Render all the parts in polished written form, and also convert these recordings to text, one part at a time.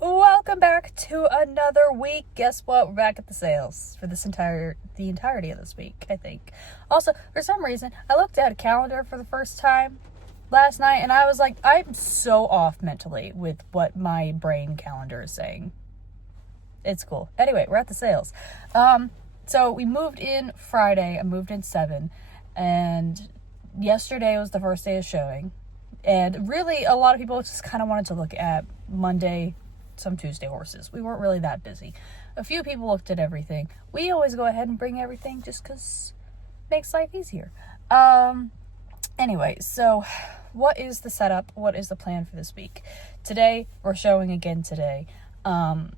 Welcome back to another week. Guess what? We're back at the sales for the entirety of this week, I think. Also, for some reason, I looked at a calendar for the first time last night and I was like, I'm so off mentally with what my brain calendar is saying. It's cool. Anyway, we're at the sales. So we moved in Friday. I moved in 7, and yesterday was the first day of showing. And really, a lot of people just kind of wanted to look at Monday, some Tuesday horses. We weren't really that busy. A few people looked at everything. We always go ahead and bring everything just because it makes life easier. Anyway, so what is the setup? What is the plan for this week? Today, we're showing again today.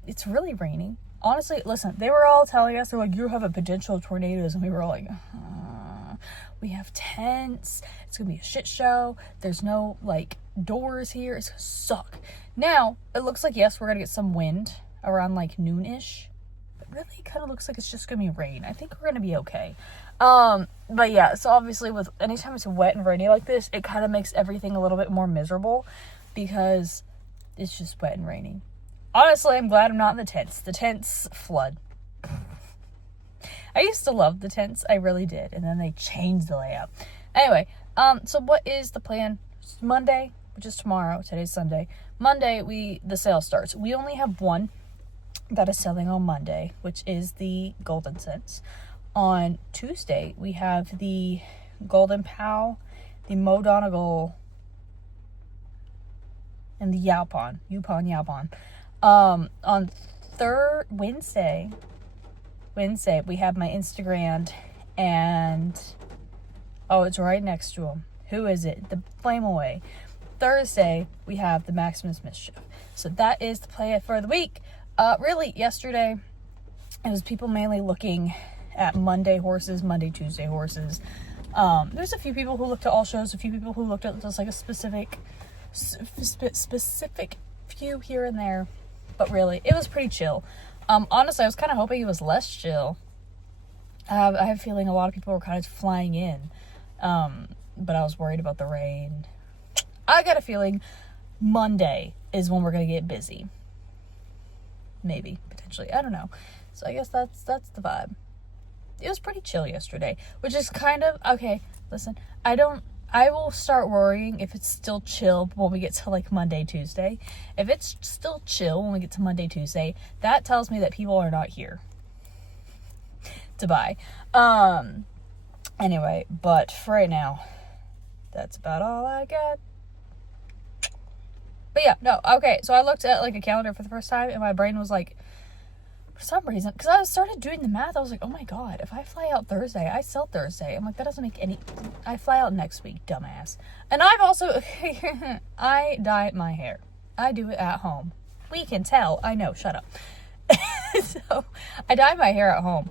It's really raining. Honestly, listen, they were all telling us, they're like, you have a potential tornadoes, and we were all like, we have tents, it's gonna be a shit show, there's no, doors here, it's gonna suck. Now, it looks like, yes, we're gonna get some wind around, noon-ish, but really, it kind of looks like it's just gonna be rain. I think we're gonna be okay. But yeah, so obviously, with anytime it's wet and rainy like this, it kind of makes everything a little bit more miserable, because it's just wet and raining. Honestly, I'm glad I'm not in the tents. The tents flood. I used to love the tents. I really did. And then they changed the layout. Anyway, so what is the plan? It's Monday, which is tomorrow. Today's Sunday. Monday, the sale starts. We only have one that is selling on Monday, which is the Golden Cents. On Tuesday, we have the Golden Pow, the Modonegal, and the Yupon. On Wednesday, we have my Instagram, and it's right next to him. Who is it? The Flame Away. Thursday, we have the Maximus Mischief. So that is the plan for the week. Really, yesterday, it was people mainly looking at Monday horses, Monday, Tuesday horses. There's a few people who looked at all shows, a few people who looked at just a specific few here and there. But really, it was pretty chill. Honestly, I was kind of hoping it was less chill. I have a feeling a lot of people were kind of flying in. But I was worried about the rain. I got a feeling Monday is when we're going to get busy. Maybe, potentially. I don't know. So I guess that's the vibe. It was pretty chill yesterday, which is kind of, okay, listen, I will start worrying if it's still chill when we get to Monday, Tuesday. If it's still chill when we get to Monday, Tuesday, that tells me that people are not here to buy. Anyway, but for right now, that's about all I got. But yeah, no, okay, so I looked at a calendar for the first time and my brain was for some reason, because I started doing the math, I was like, oh my god, if I fly out Thursday, I sell Thursday. I'm like, that doesn't make any, I fly out next week, dumbass. And I've also, I dye my hair. I do it at home. We can tell, I know, shut up. So, I dye my hair at home.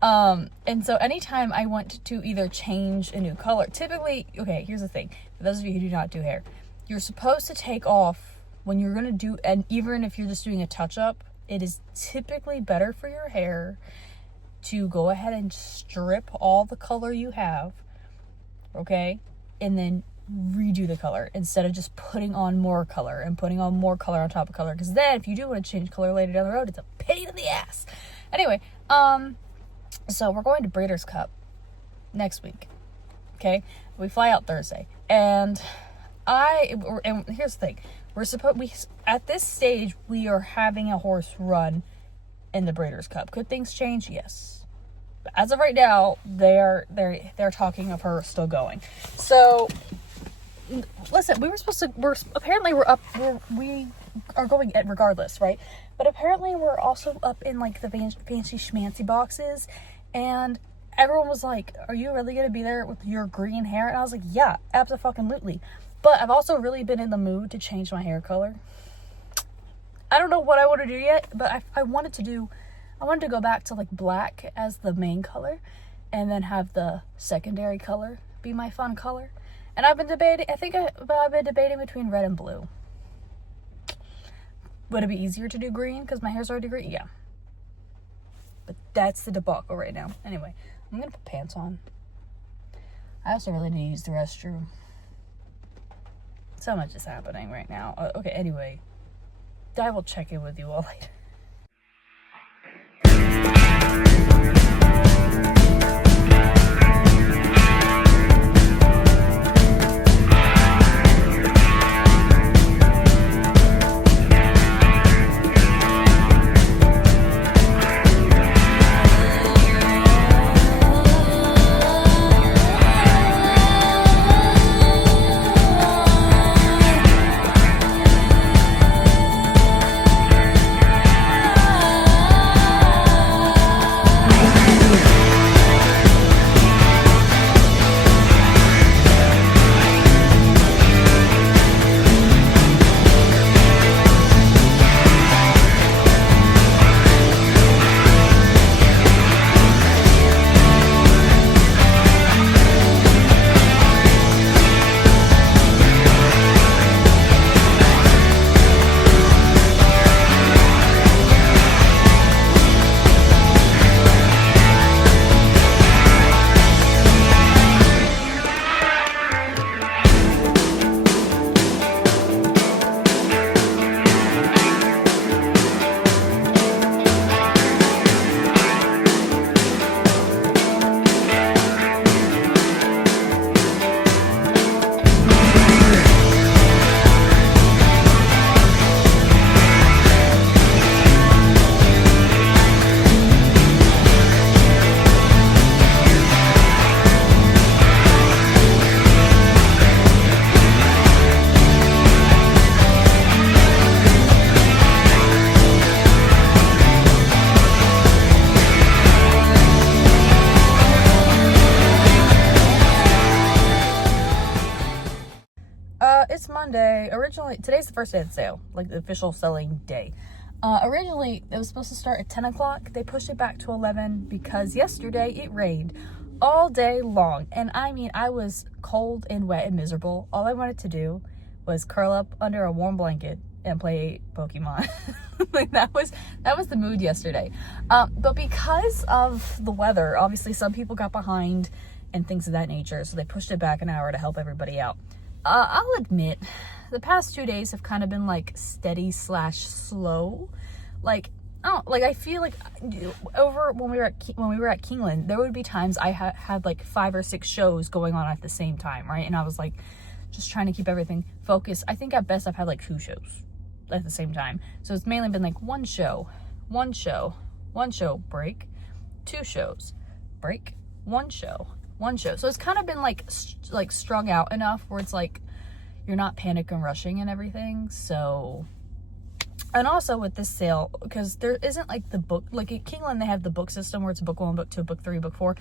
And so anytime I want to either change a new color, typically, okay, here's the thing, for those of you who do not do hair, you're supposed to take off when you're going to do, and even if you're just doing a touch-up, it is typically better for your hair to go ahead and strip all the color you have, okay? And then redo the color instead of just putting on more color and putting on more color on top of color. Because then if you do want to change color later down the road, it's a pain in the ass. Anyway, so we're going to Breeders' Cup next week, okay? We fly out Thursday. And here's the thing. At this stage, we are having a horse run in the Breeders' Cup. Could things change? Yes. But as of right now, they're talking of her still going. So, listen, we are going at regardless, right? But apparently we're also up in the fancy schmancy boxes, and everyone was like, are you really going to be there with your green hair? And I was like, yeah, abso-fucking-lutely. But I've also really been in the mood to change my hair color. I don't know what I want to do yet, but I wanted to go back to black as the main color and then have the secondary color be my fun color. And I've been debating, I've been debating between red and blue. Would it be easier to do green because my hair's already green? Yeah. But that's the debacle right now. Anyway, I'm going to put pants on. I also really need to use the restroom. So much is happening right now. Okay, anyway. I will check in with you all later. It's Monday. Originally, today's the first day of the sale, like the official selling day. Originally, it was supposed to start at 10 o'clock. They pushed it back to 11 because yesterday it rained all day long. And I mean, I was cold and wet and miserable. All I wanted to do was curl up under a warm blanket and play Pokemon. Like that was the mood yesterday. But because of the weather, obviously some people got behind and things of that nature. So they pushed it back an hour to help everybody out. I'll admit, the past 2 days have kind of been like steady / slow. I feel like over when we were at Keeneland, there would be times I had like 5 or 6 shows going on at the same time, right? And I was like just trying to keep everything focused. I think at best I've had like 2 shows at the same time. So it's mainly been like one show, break, 2 shows, break, 1 show. So it's kind of been like strung out enough where it's like you're not panic and rushing and everything. So, and also with this sale, because there isn't like the book, like at Keeneland they have the book system where it's book 1, book 2, book 3, book 4,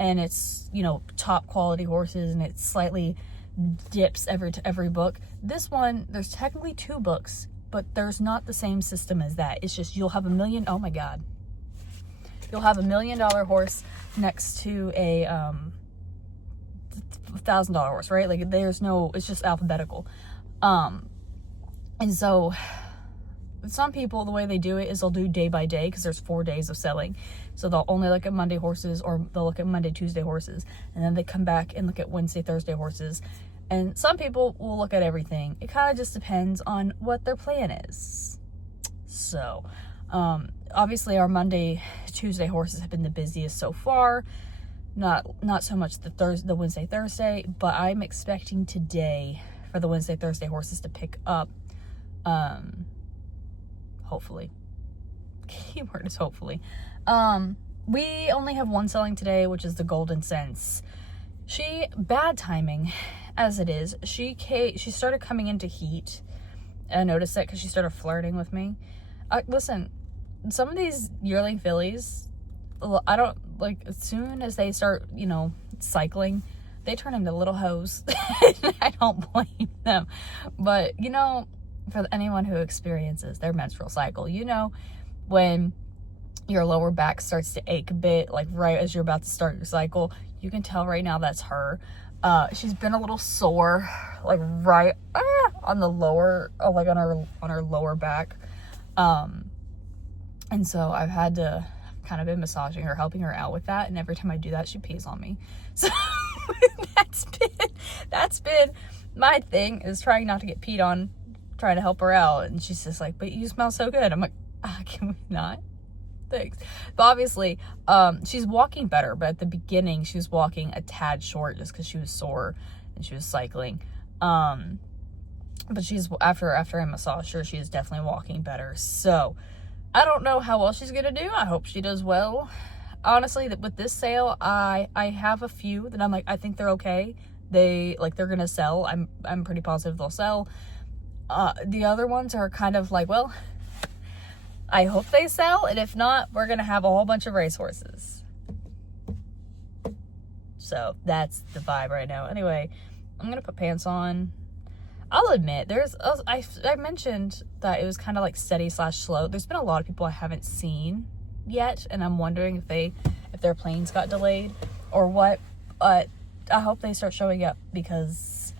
and it's, you know, top quality horses and it slightly dips every book. This one, there's technically 2 books, but there's not the same system as that. It's just you'll have oh my god, you'll have $1 million horse next to a $1,000 horse, right? Like there's no, it's just alphabetical. And so some people, the way they do it is they'll do day by day because there's 4 days of selling. So they'll only look at Monday horses, or they'll look at Monday, Tuesday horses, and then they come back and look at Wednesday, Thursday horses. And some people will look at everything. It kind of just depends on what their plan is. So obviously our Monday, Tuesday horses have been the busiest so far. Not so much the Wednesday, Thursday, but I'm expecting today for the Wednesday, Thursday horses to pick up. Hopefully. Keyword is hopefully. We only have 1 selling today, which is the Golden Sense. Bad timing as it is, she started coming into heat. I noticed that because she started flirting with me. Listen, some of these yearling fillies, I don't, like, as soon as they start, you know, cycling, they turn into little hoes. I don't blame them. But, you know, for anyone who experiences their menstrual cycle, you know, when your lower back starts to ache a bit, like right as you're about to start your cycle, you can tell right now that's her. She's been a little sore, like right on the lower, like on her lower back. And so I've had to kind of been massaging her, helping her out with that. And every time I do that, she pees on me. So that's been my thing, is trying not to get peed on, trying to help her out. And she's just like, but you smell so good. I'm like, can we not? Thanks. But obviously, she's walking better. But at the beginning, she was walking a tad short just because she was sore and she was cycling. But she's, after I massaged her, she is definitely walking better. So I don't know how well she's gonna do. I hope she does well. Honestly, with this sale, I have a few that I'm like, I think they're okay. They're gonna sell. I'm pretty positive they'll sell. The other ones are kind of like, well, I hope they sell, and if not, we're gonna have a whole bunch of racehorses. So that's the vibe right now. Anyway, I'm gonna put pants on. I'll admit, I mentioned that it was kind of like steady/slow. There's been a lot of people I haven't seen yet, and I'm wondering if their planes got delayed or what. But I hope they start showing up, because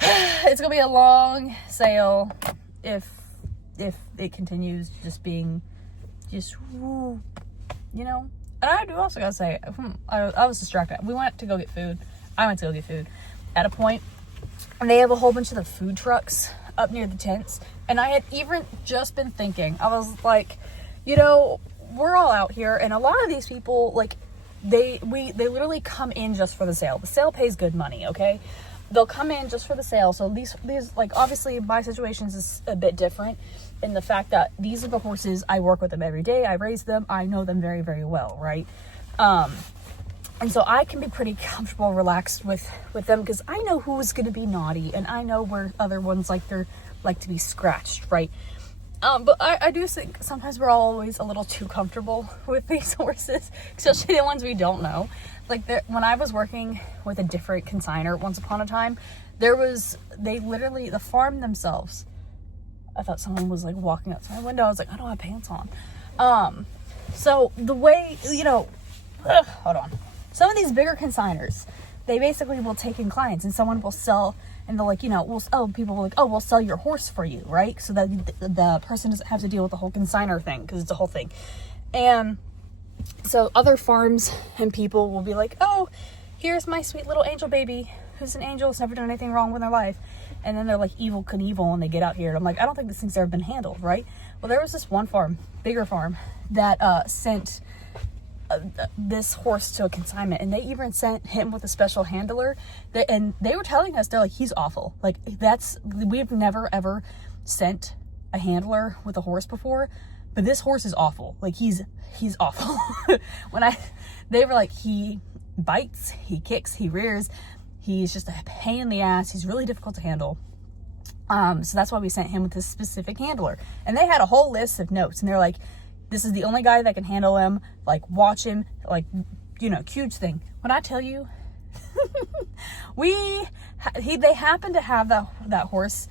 it's gonna be a long sale if it continues just being you know. And I do also gotta say, I was distracted. We went to go get food. I went to go get food at a point, and they have a whole bunch of the food trucks up near the tents. And I had even just been thinking, I was like, you know, we're all out here, and a lot of these people, like, they literally come in just for the sale. The sale pays good money, okay? They'll come in just for the sale. So these like, obviously my situations is a bit different in the fact that these are the horses. I work with them every day. I raise them. I know them very, very well, right? And so I can be pretty comfortable, relaxed with them, because I know who's going to be naughty, and I know where other ones like to be scratched, right? But I do think sometimes we're always a little too comfortable with these horses, especially the ones we don't know. Like, when I was working with a different consignor once upon a time, the farm themselves, I thought someone was like walking outside my window. I was like, I don't have pants on. So the way, you know, hold on. Some of these bigger consigners, they basically will take in clients, and someone will sell, and they're like, you know, people will like, oh, we'll sell your horse for you, right? So that the person doesn't have to deal with the whole consignor thing, because it's a whole thing. And so other farms and people will be like, oh, here's my sweet little angel baby, who's an angel, has never done anything wrong with their life. And then they're like Evel Knievel when they get out here. And I'm like, I don't think this thing's ever been handled, right? Well, there was this one farm, bigger farm, that sent this horse to a consignment, and they even sent him with a special handler. And they were telling us, they're like, he's awful. Like, we've never ever sent a handler with a horse before, but this horse is awful. Like, he's awful. They were like, he bites, he kicks, he rears, he's just a pain in the ass, he's really difficult to handle. So that's why we sent him with this specific handler. And they had a whole list of notes, and they're like, this is the only guy that can handle him, like, watch him, like, you know, huge thing. When I tell you, they happened to have that horse,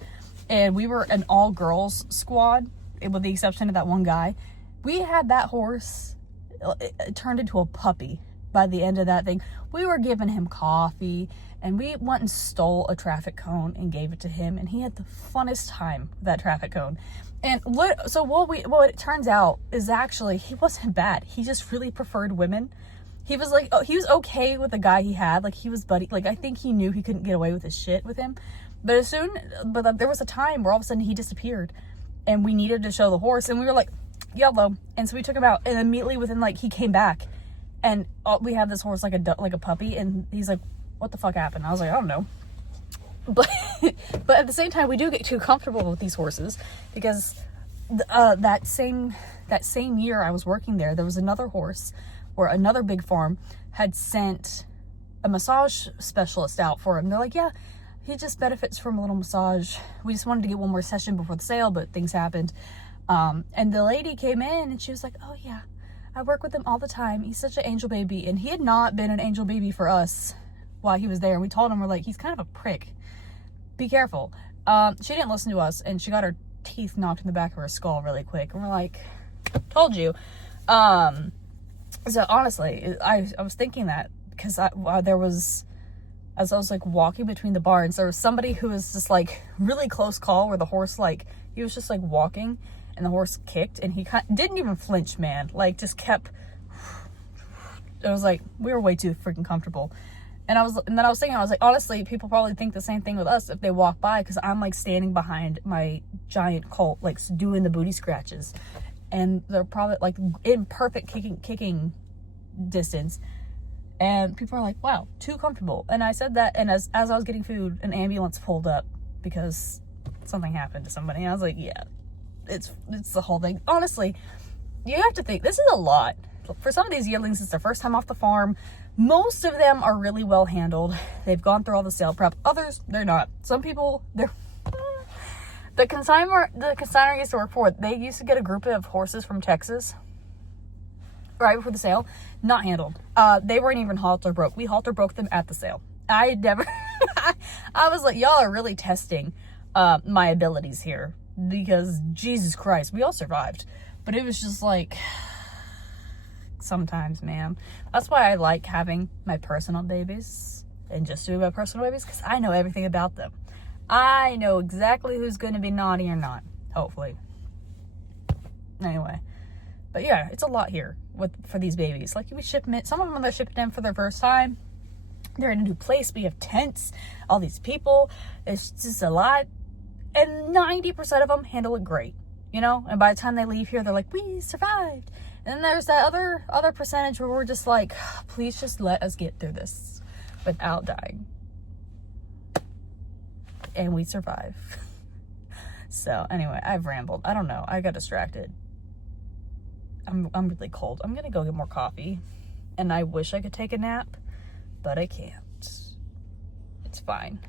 and we were an all girls squad, with the exception of that one guy. We had that horse, it turned into a puppy by the end of that thing. We were giving him coffee, and we went and stole a traffic cone and gave it to him, and he had the funnest time with that traffic cone. And so what it turns out is actually he wasn't bad. He just really preferred women. He was like, he was okay with the guy he had. Like, he was buddy. Like, I think he knew he couldn't get away with his shit with him. But there was a time where all of a sudden he disappeared, and we needed to show the horse, and we were like, YOLO. And so we took him out, and immediately within, like, he came back, and we had this horse like a puppy, and he's like, what the fuck happened? I was like, I don't know. But at the same time, we do get too comfortable with these horses, because that same year I was working there was another horse where another big farm had sent a massage specialist out for him. They're like, yeah, he just benefits from a little massage. We just wanted to get one more session before the sale, but things happened. And the lady came in, and she was like, oh yeah, I work with him all the time. He's such an angel baby. And he had not been an angel baby for us while he was there. And we told him, we're like, he's kind of a prick. Be careful. She didn't listen to us, and she got her teeth knocked in the back of her skull really quick. And we're like, told you. So honestly, I was thinking that because as I was like walking between the barns, there was somebody who was just like really close call where the horse, like, he was just like walking, and the horse kicked, and he didn't even flinch, man. Like, just kept. It was like, we were way too freaking comfortable. And then I was thinking, I was like, honestly, people probably think the same thing with us if they walk by, because I'm like standing behind my giant colt, like doing the booty scratches, and they're probably like in perfect kicking distance, and people are like, wow, too comfortable. And I said that, and as I was getting food, an ambulance pulled up because something happened to somebody, and I was like, yeah, it's the whole thing. Honestly, you have to think, this is a lot. For some of these yearlings, it's their first time off the farm. Most of them are really well handled. They've gone through all the sale prep. Others, they're not. Some people, they're... The consignor I used to work for, they used to get a group of horses from Texas right before the sale, not handled. They weren't even halter broke. We halter broke them at the sale. I never... I was like, y'all are really testing my abilities here, because Jesus Christ, we all survived. But it was just like... Sometimes, man. That's why I like having my personal babies and just doing my personal babies, because I know everything about them. I know exactly who's going to be naughty or not, hopefully. Anyway, but yeah, it's a lot here for these babies. Like, we ship them, some of them are shipped in for their first time. They're in a new place. We have tents, all these people. It's just a lot, and 90% of them handle it great, you know. And by the time they leave here, they're like, we survived. And then there's that other percentage where we're just like, please just let us get through this without dying. And we survive. So anyway, I've rambled. I don't know. I got distracted. I'm really cold. I'm gonna go get more coffee. And I wish I could take a nap, but I can't. It's fine.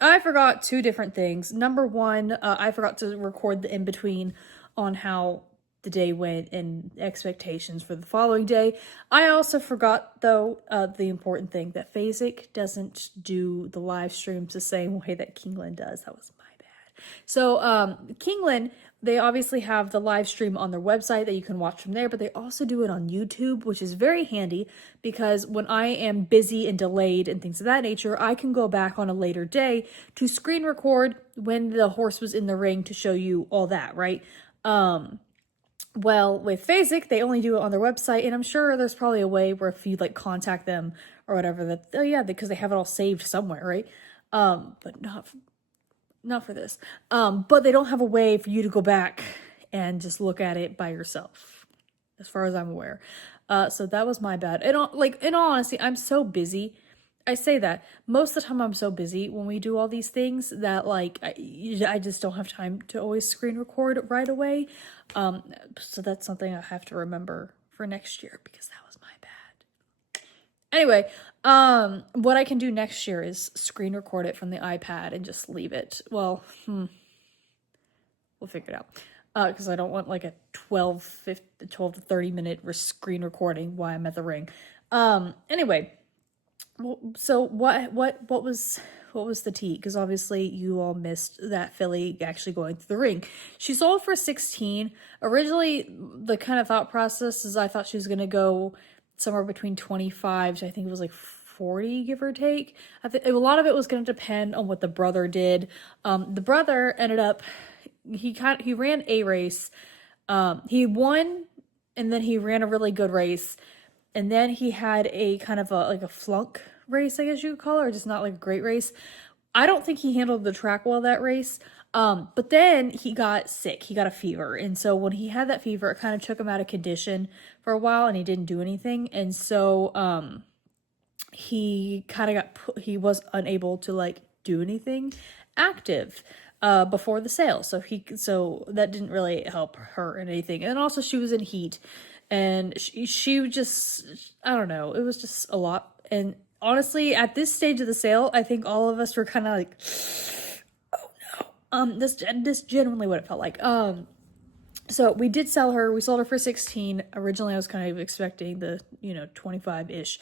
I forgot two different things. Number one, I forgot to record the in-between on how the day went and expectations for the following day. I also forgot, though, the important thing, that Phasic doesn't do the live streams the same way that Keeneland does. That was my bad. So, Keeneland, they obviously have the live stream on their website that you can watch from there, but they also do it on YouTube, which is very handy because when I am busy and delayed and things of that nature, I can go back on a later day to screen record when the horse was in the ring to show you all that, right? Well, with Phasic, they only do it on their website, and I'm sure there's probably a way where if you like contact them or whatever, that, oh yeah, because they have it all saved somewhere, right? But not for this. But they don't have a way for you to go back and just look at it by yourself, as far as I'm aware. So that was my bad. And in all honesty, I'm so busy. I say that most of the time I'm so busy when we do all these things that like I just don't have time to always screen record right away. So that's something I have to remember for next year because that was my bad. Anyway, what I can do next year is screen record it from the iPad and just leave it. Well, We'll figure it out. Because I don't want like a 12 to 30 minute screen recording while I'm at the ring. Anyway, so what was the tea? Because obviously you all missed that filly actually going through the ring. She sold for 16. Originally, the kind of thought process is I thought she was going to go somewhere between 25 to I think it was like 40, give or take. A lot of it was going to depend on what the brother did. The brother ended up, he ran a race. He won, and then he ran a really good race. And then he had a kind of a flunk race, I guess you could call it, or just not like a great race. I don't think he handled the track well that race. But then he got sick. He got a fever. And so when he had that fever, it kind of took him out of condition for a while and he didn't do anything. And so, he kind of he was unable to like do anything active, before the sale. So that didn't really help her in anything. And also she was in heat and she just, I don't know, it was just a lot. And honestly, at this stage of the sale, I think all of us were kind of like, oh no. This genuinely what it felt like. So we did sell her. We sold her for 16. Originally, I was kind of expecting the, 25-ish.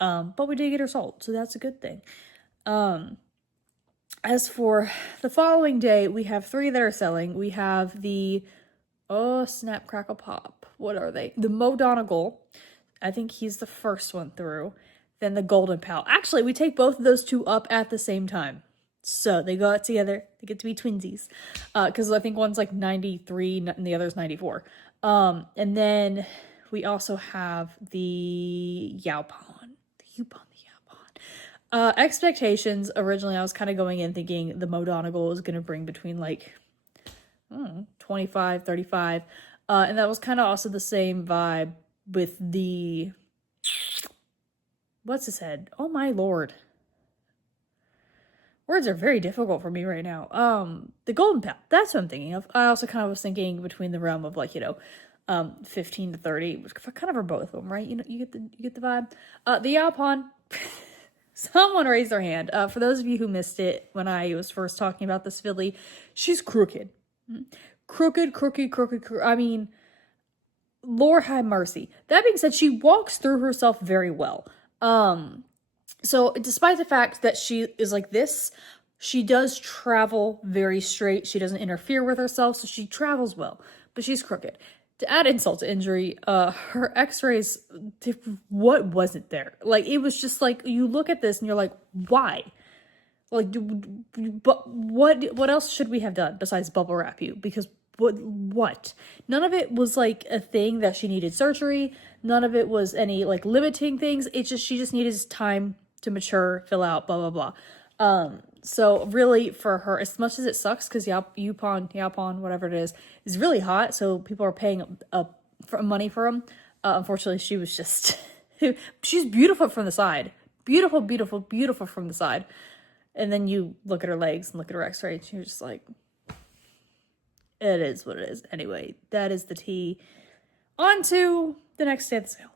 But we did get her sold, so that's a good thing. As for the following day, we have 3 that are selling. We have the, snap, crackle, pop. What are they? The Mo Donegal. I think he's the first one through. Then the Golden Pal. Actually, we take both of those 2 up at the same time. So they go out together. They get to be twinsies. Because I think one's like 93 and the other's 94. And then we also have the Yaupon. Expectations, originally I was kind of going in thinking the Mo Donegal was going to bring between like 25, 35, and that was kind of also the same vibe with the, what's his head? Oh my lord. Words are very difficult for me right now. The Golden Pal, that's what I'm thinking of. I also kind of was thinking between the realm of like, 15 to 30, which kind of are both of them, right? You get the vibe. The Yaupon. Someone raised their hand. For those of you who missed it when I was first talking about this filly, she's crooked. Crooked. I mean, Lord have mercy. That being said, she walks through herself very well. So despite the fact that she is like this, she does travel very straight. She doesn't interfere with herself, so she travels well. But she's crooked. To add insult to injury, her x-rays, what wasn't there? Like, it was just like, you look at this and you're like, why? Like, but what else should we have done besides bubble wrap you? Because what? None of it was like a thing that she needed surgery. None of it was any like limiting things. It's just, she just needed time to mature, fill out, blah, blah, blah. So really for her, as much as it sucks, because Yaupon, whatever it is really hot. So people are paying money for them. Unfortunately, she was just, she's beautiful from the side. Beautiful from the side. And then you look at her legs and look at her x-ray and you're just like, it is what it is. Anyway, that is the tea. On to the next day of the sale.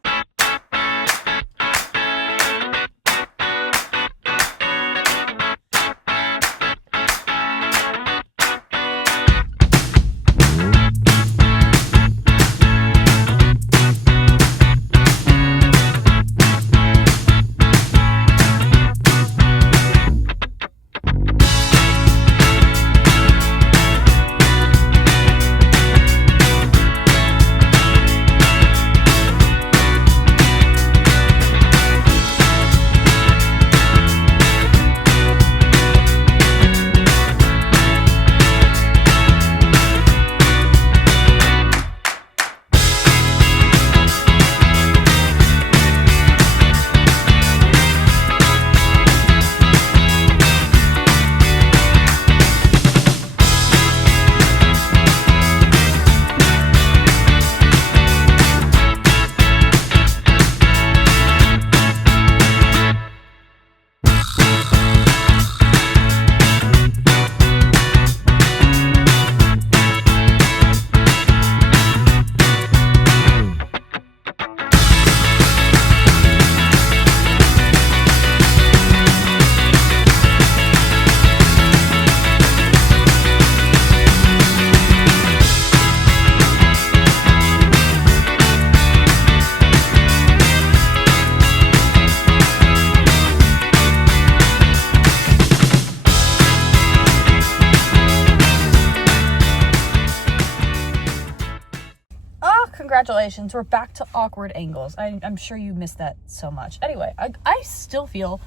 congratulations. We're back to awkward angles. I'm sure you missed that so much. Anyway, I still feel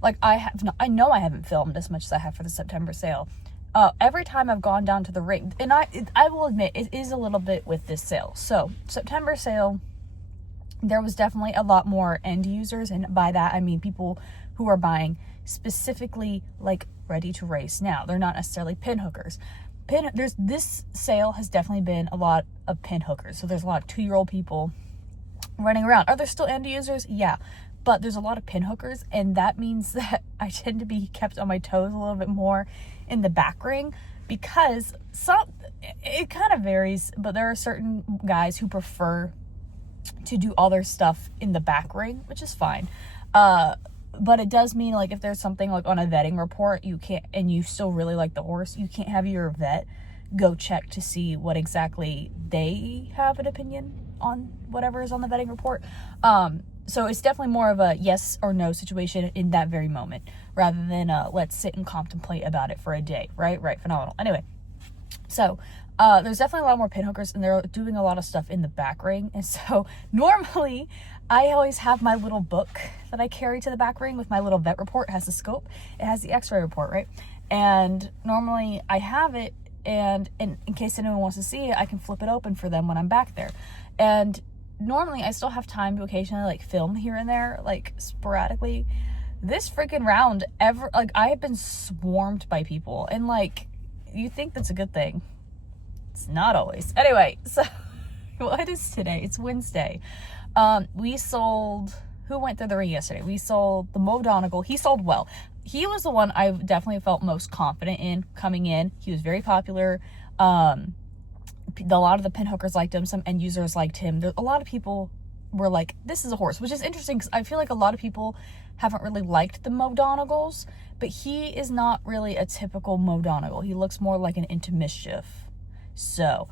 like I know I haven't filmed as much as I have for the September sale. Every time I've gone down to the ring, and I will admit, it is a little bit with this sale. So, September sale, there was definitely a lot more end users, and by that I mean people who are buying specifically like ready to race now. They're not necessarily pin hookers. This sale has definitely been a lot of pin hookers. So there's a lot of 2-year-old people running around. Are there still end users? Yeah. But there's a lot of pin hookers, and that means that I tend to be kept on my toes a little bit more in the back ring, because it kind of varies, but there are certain guys who prefer to do all their stuff in the back ring, which is fine. But it does mean, like, if there's something like on a vetting report, you can't, and you still really like the horse, you can't have your vet go check to see what exactly they have an opinion on whatever is on the vetting report. So it's definitely more of a yes or no situation in that very moment, rather than let's sit and contemplate about it for a day. Right, phenomenal. Anyway, so there's definitely a lot more pin hookers, and they're doing a lot of stuff in the back ring. And so normally I always have my little book that I carry to the back ring with my little vet report. It has the scope, it has the x-ray report, right? And normally I have it, and in case anyone wants to see it, I can flip it open for them when I'm back there. And normally I still have time to occasionally like film here and there, like sporadically. This freaking round, I have been swarmed by people, and like, you think that's a good thing. It's not always. Anyway, so what is today? It's Wednesday. We sold, who went through the ring yesterday? We sold the Mo Donegal. He sold well. He was the one I definitely felt most confident in coming in. He was very popular. A lot of the pin hookers liked him. Some end users liked him. A lot of people were like, this is a horse, which is interesting because I feel like a lot of people haven't really liked the Mo Donegals, but he is not really a typical Mo Donegal. He looks more like an Into Mischief. So,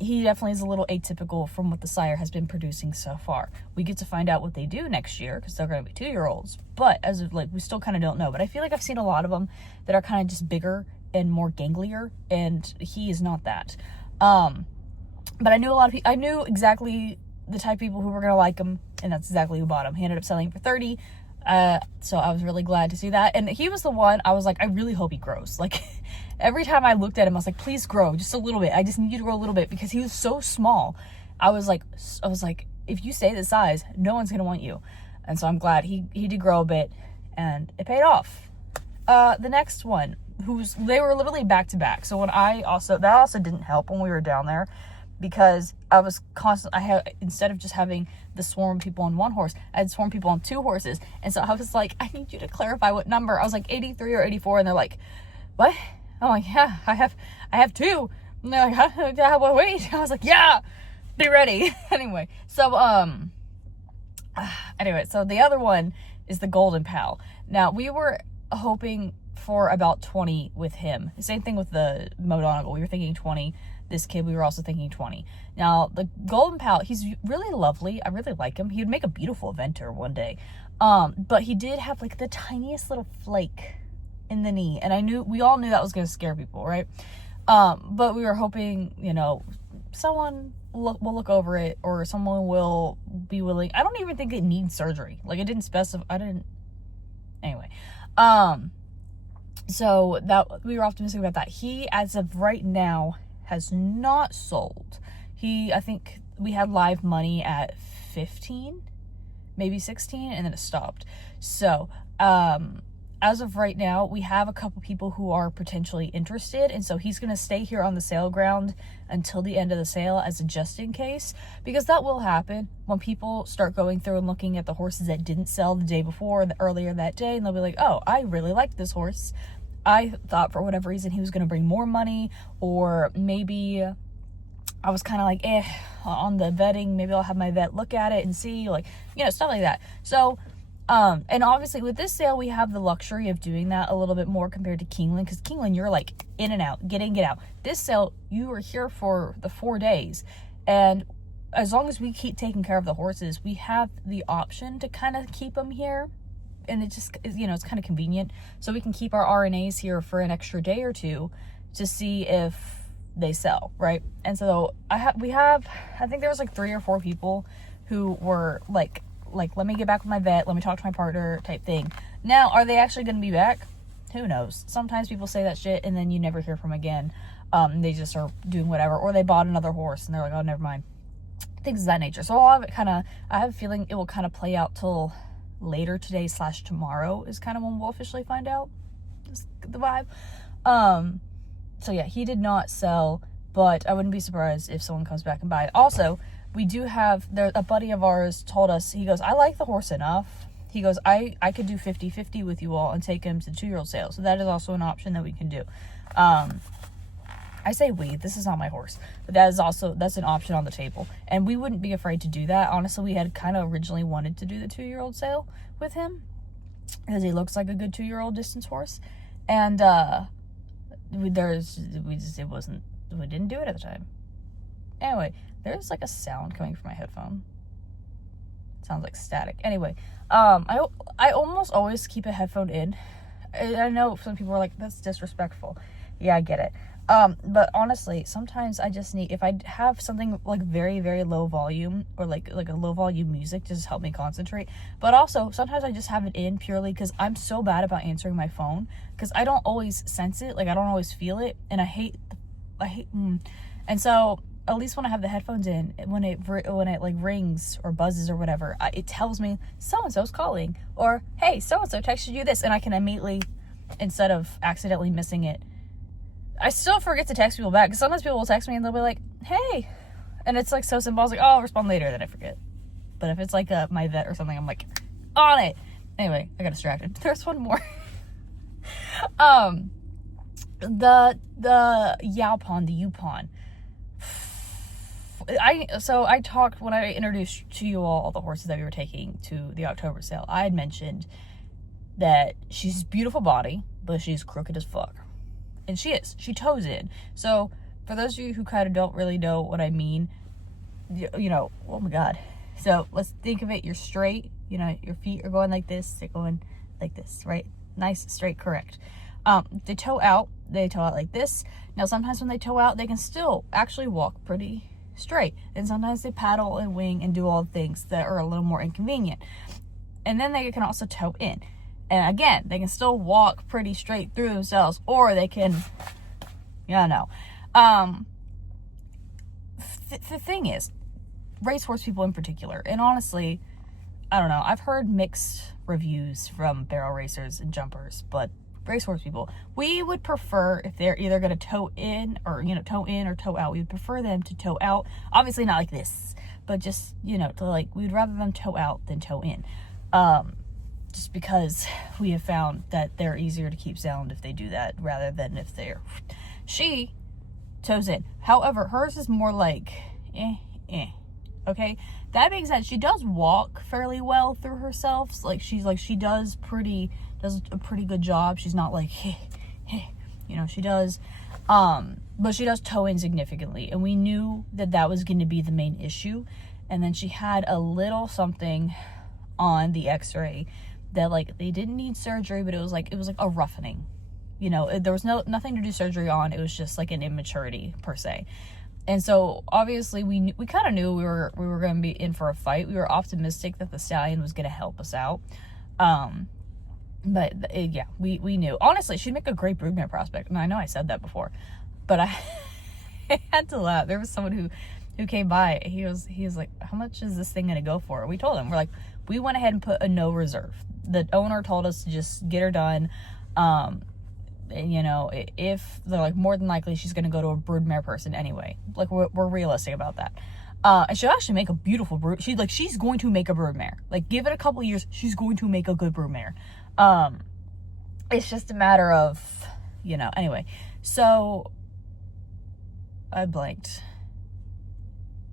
he definitely is a little atypical from what the sire has been producing so far. We get to find out what they do next year because they're going to be 2-year-olds. But as of like, we still kind of don't know. But I feel like I've seen a lot of them that are kind of just bigger and more ganglier, and he is not that. But I knew a lot of people. I knew exactly the type of people who were going to like him, and that's exactly who bought him. He ended up selling for $30. So I was really glad to see that. And he was the one I was like, I really hope he grows. Like, every time I looked at him, I was like, please grow just a little bit. I just need you to grow a little bit, because he was so small. I was like, if you stay this size, no one's going to want you. And so I'm glad he did grow a bit, and it paid off. The next one, they were literally back to back. So that also didn't help when we were down there, because I was instead of just having the swarm of people on one horse, I had swarm people on 2 horses. And so I was like, I need you to clarify what number. I was like 83 or 84, and they're like, what? I'm like, yeah, I have 2. And they're like, well, wait. I was like, yeah, be ready. Anyway, so the other one is the Golden Pal. Now, we were hoping for about 20 with him. Same thing with the Mo Donegal. We were thinking 20. This kid, we were also thinking 20. Now, the Golden Pal, he's really lovely. I really like him. He would make a beautiful eventer one day. But he did have like the tiniest little flake in the knee, and we all knew that was going to scare people, right? But we were hoping, someone will look over it, or someone will be willing. I don't even think it needs surgery. Like, it didn't specify. Anyway. So that we were optimistic about that. He, as of right now, has not sold. I think we had live money at 15, maybe 16, and then it stopped. So, as of right now, we have a couple people who are potentially interested, and so he's going to stay here on the sale ground until the end of the sale as a just in case, because that will happen when people start going through and looking at the horses that didn't sell the day before, earlier that day, and they'll be like, oh, I really like this horse. I thought for whatever reason he was going to bring more money, or maybe I was kind of like, on the vetting, maybe I'll have my vet look at it and see, stuff like that. So, and obviously with this sale, we have the luxury of doing that a little bit more compared to Keeneland, because Keeneland, you're like in and out, get in, get out. This sale, you are here for the 4 days, and as long as we keep taking care of the horses, we have the option to kind of keep them here. And it just, it's kind of convenient. So we can keep our RNAs here for an extra day or two to see if they sell, right? And so I think there was like 3 or 4 people who were like, let me get back with my vet, let me talk to my partner type thing. Now, are they actually going to be back? Who knows? Sometimes people say that shit and then you never hear from them again. They just are doing whatever, or they bought another horse and they're like, oh, never mind. Things of that nature. So all of it I have a feeling it will kind of play out till later today / tomorrow is kind of when we'll officially find out. Is the vibe. So yeah, he did not sell, but I wouldn't be surprised if someone comes back and buy it. Also, we do have, a buddy of ours told us, he goes, I like the horse enough. He goes, I could do 50-50 with you all and take him to 2-year-old sale. So that is also an option that we can do. I say we, this is not my horse, but that's an option on the table. And we wouldn't be afraid to do that. Honestly, we had kind of originally wanted to do the 2-year-old sale with him because he looks like a good 2-year-old distance horse. And, we didn't do it at the time. Anyway, there's like a sound coming from my headphone. It sounds like static. Anyway, I almost always keep a headphone in. I know some people are like, that's disrespectful. Yeah, I get it. But honestly, sometimes I just need, if I have something like very, very low volume or like a low volume music, just help me concentrate. But also sometimes I just have it in purely because I'm so bad about answering my phone because I don't always sense it. Like I don't always feel it. And I hate, and so at least when I have the headphones in, when it like rings or buzzes or whatever, it tells me so-and-so's calling, or hey, so-and-so texted you this, and I can immediately, instead of accidentally missing it. I still forget to text people back because sometimes people will text me and they'll be like, hey, and it's like so simple. I was like, oh, I'll respond later, then I forget. But if it's like my vet or something, I'm like on it. Anyway, I got distracted. There's one more. The Yaupon, the Yupon. I talked when I introduced to you all the horses that we were taking to the October sale. I had mentioned that she's beautiful body, but she's crooked as fuck. And she is. She toes in. So for those of you who kind of don't really know what I mean, you know, oh my God. So let's think of it. You're straight. You know, your feet are going like this. They're going like this, right? Nice, straight, correct. They toe out. They toe out like this. Now, sometimes when they toe out, they can still actually walk pretty straight. And sometimes they paddle and wing and do all the things that are a little more inconvenient. And then they can also toe in. And again, they can still walk pretty straight through themselves, or they can, the thing is, racehorse people in particular, and honestly, I don't know, I've heard mixed reviews from barrel racers and jumpers, but racehorse people, we would prefer, if they're either going to toe in or toe out, we would prefer them to toe out. Obviously not like this, but just, we'd rather them toe out than toe in. Just because we have found that they're easier to keep sound if they do that rather than if they're... She toes in. However, hers is more like, okay? That being said, she does walk fairly well through herself. She does a pretty good job. She's not like, she does. But she does toe in significantly. And we knew that was going to be the main issue. And then she had a little something on the x-ray that they didn't need surgery, but it was like a roughening. There was nothing to do surgery on. It was just like an immaturity per se. And so obviously we kind of knew we were going to be in for a fight. We were optimistic that the stallion was going to help us out. We knew. Honestly, she'd make a great broodmare prospect. And I know I said that before, but I had to laugh. There was someone who came by. He was like, how much is this thing going to go for? We told him, we're like, we went ahead and put a no reserve. The owner told us to just get her done. If they're like, more than likely she's going to go to a broodmare person anyway. Like, we're realistic about that. And she'll actually make a beautiful brood. She's going to make a broodmare. Like, give it a couple of years, she's going to make a good broodmare. It's just a matter of, anyway. So I blanked.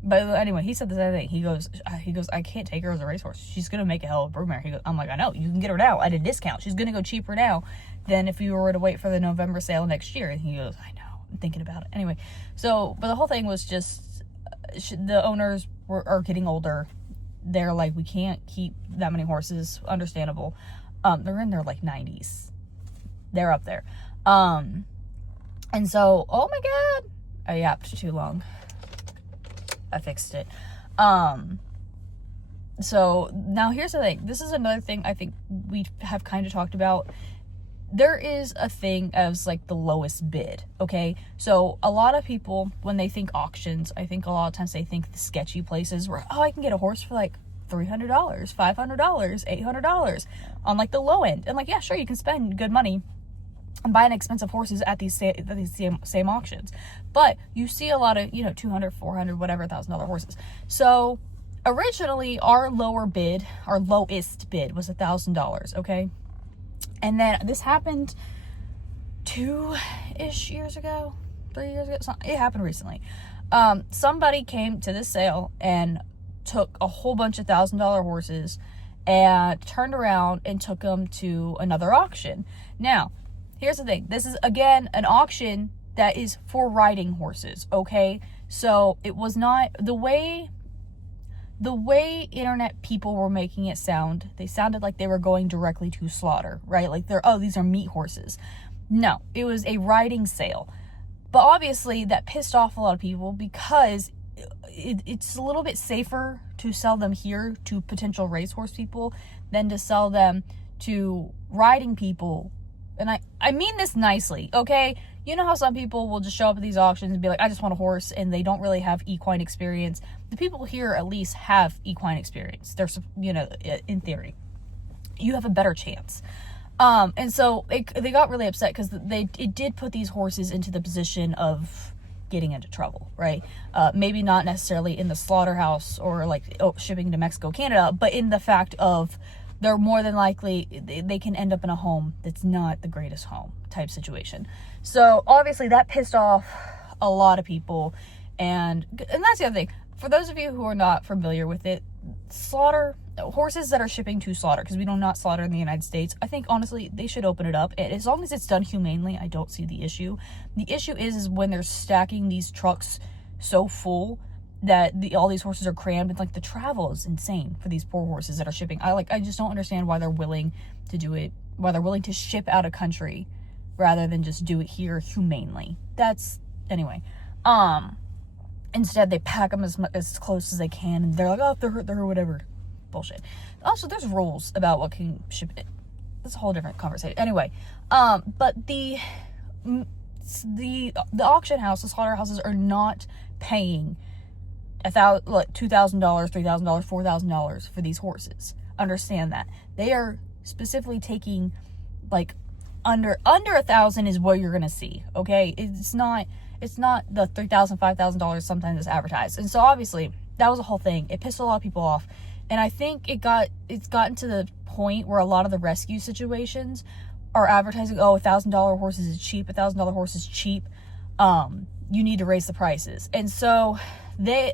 But anyway, he said the same thing. He goes, I can't take her as a racehorse. She's going to make a hell of a broodmare. I'm like, I know. You can get her now at a discount. She's going to go cheaper now than if you were to wait for the November sale next year. And he goes, I know. I'm thinking about it. Anyway, but the whole thing was just, the owners are getting older. They're like, we can't keep that many horses. Understandable. They're in their 90s. They're up there. And so, oh my God. I yapped too long. I fixed it. So now here's the thing. This is another thing I think we have kind of talked about. There is a thing as like the lowest bid, okay? So a lot of people, when they think auctions, I think a lot of times they think the sketchy places where, oh, I can get a horse for like $300, $500, $800 on like the low end. And like, yeah, sure, you can spend good money and buying expensive horses at these same auctions. But you see a lot of, $200, $400, whatever, $1,000 horses. So originally our lowest bid was $1,000, okay? And then this happened 2-ish years ago, 3 years ago. It happened recently. Somebody came to this sale and took a whole bunch of $1,000 horses and turned around and took them to another auction. Now, here's the thing. This is, again, an auction that is for riding horses, okay? So it was not the way internet people were making it sound. They sounded like they were going directly to slaughter, right? Like these are meat horses. No, it was a riding sale. But obviously that pissed off a lot of people because it's a little bit safer to sell them here to potential racehorse people than to sell them to riding people. And I mean this nicely, okay? You know how some people will just show up at these auctions and be like, I just want a horse, and they don't really have equine experience. The people here at least have equine experience. They're, in theory. You have a better chance. And so they got really upset because it did put these horses into the position of getting into trouble, right? Maybe not necessarily in the slaughterhouse or shipping to Mexico, Canada, but in the fact of they're more than likely, they can end up in a home that's not the greatest home type situation. So obviously that pissed off a lot of people. And that's the other thing. For those of you who are not familiar with it, horses that are shipping to slaughter, because we do not slaughter in the United States, I think honestly they should open it up. And as long as it's done humanely, I don't see the issue. The issue is when they're stacking these trucks so full that all these horses are crammed, and the travel is insane for these poor horses that are shipping. I just don't understand why they're willing to do it, why they're willing to ship out of country rather than just do it here humanely. Anyway. Instead they pack them as close as they can, and they're like, oh, if they're hurt, whatever. Bullshit. Also, there's rules about what can ship it. That's a whole different conversation. Anyway, but the auction house, the slaughterhouses are not paying $2,000, $3,000, $4,000 for these horses. Understand that. They are specifically taking under $1,000 is what you're gonna see. Okay, it's not the $3,000, $5,000 sometimes it's advertised. And so obviously that was a whole thing. It pissed a lot of people off, and I think it's gotten to the point where a lot of the rescue situations are advertising, oh, $1,000 horses is cheap, $1,000 horse is cheap. You need to raise the prices. And so the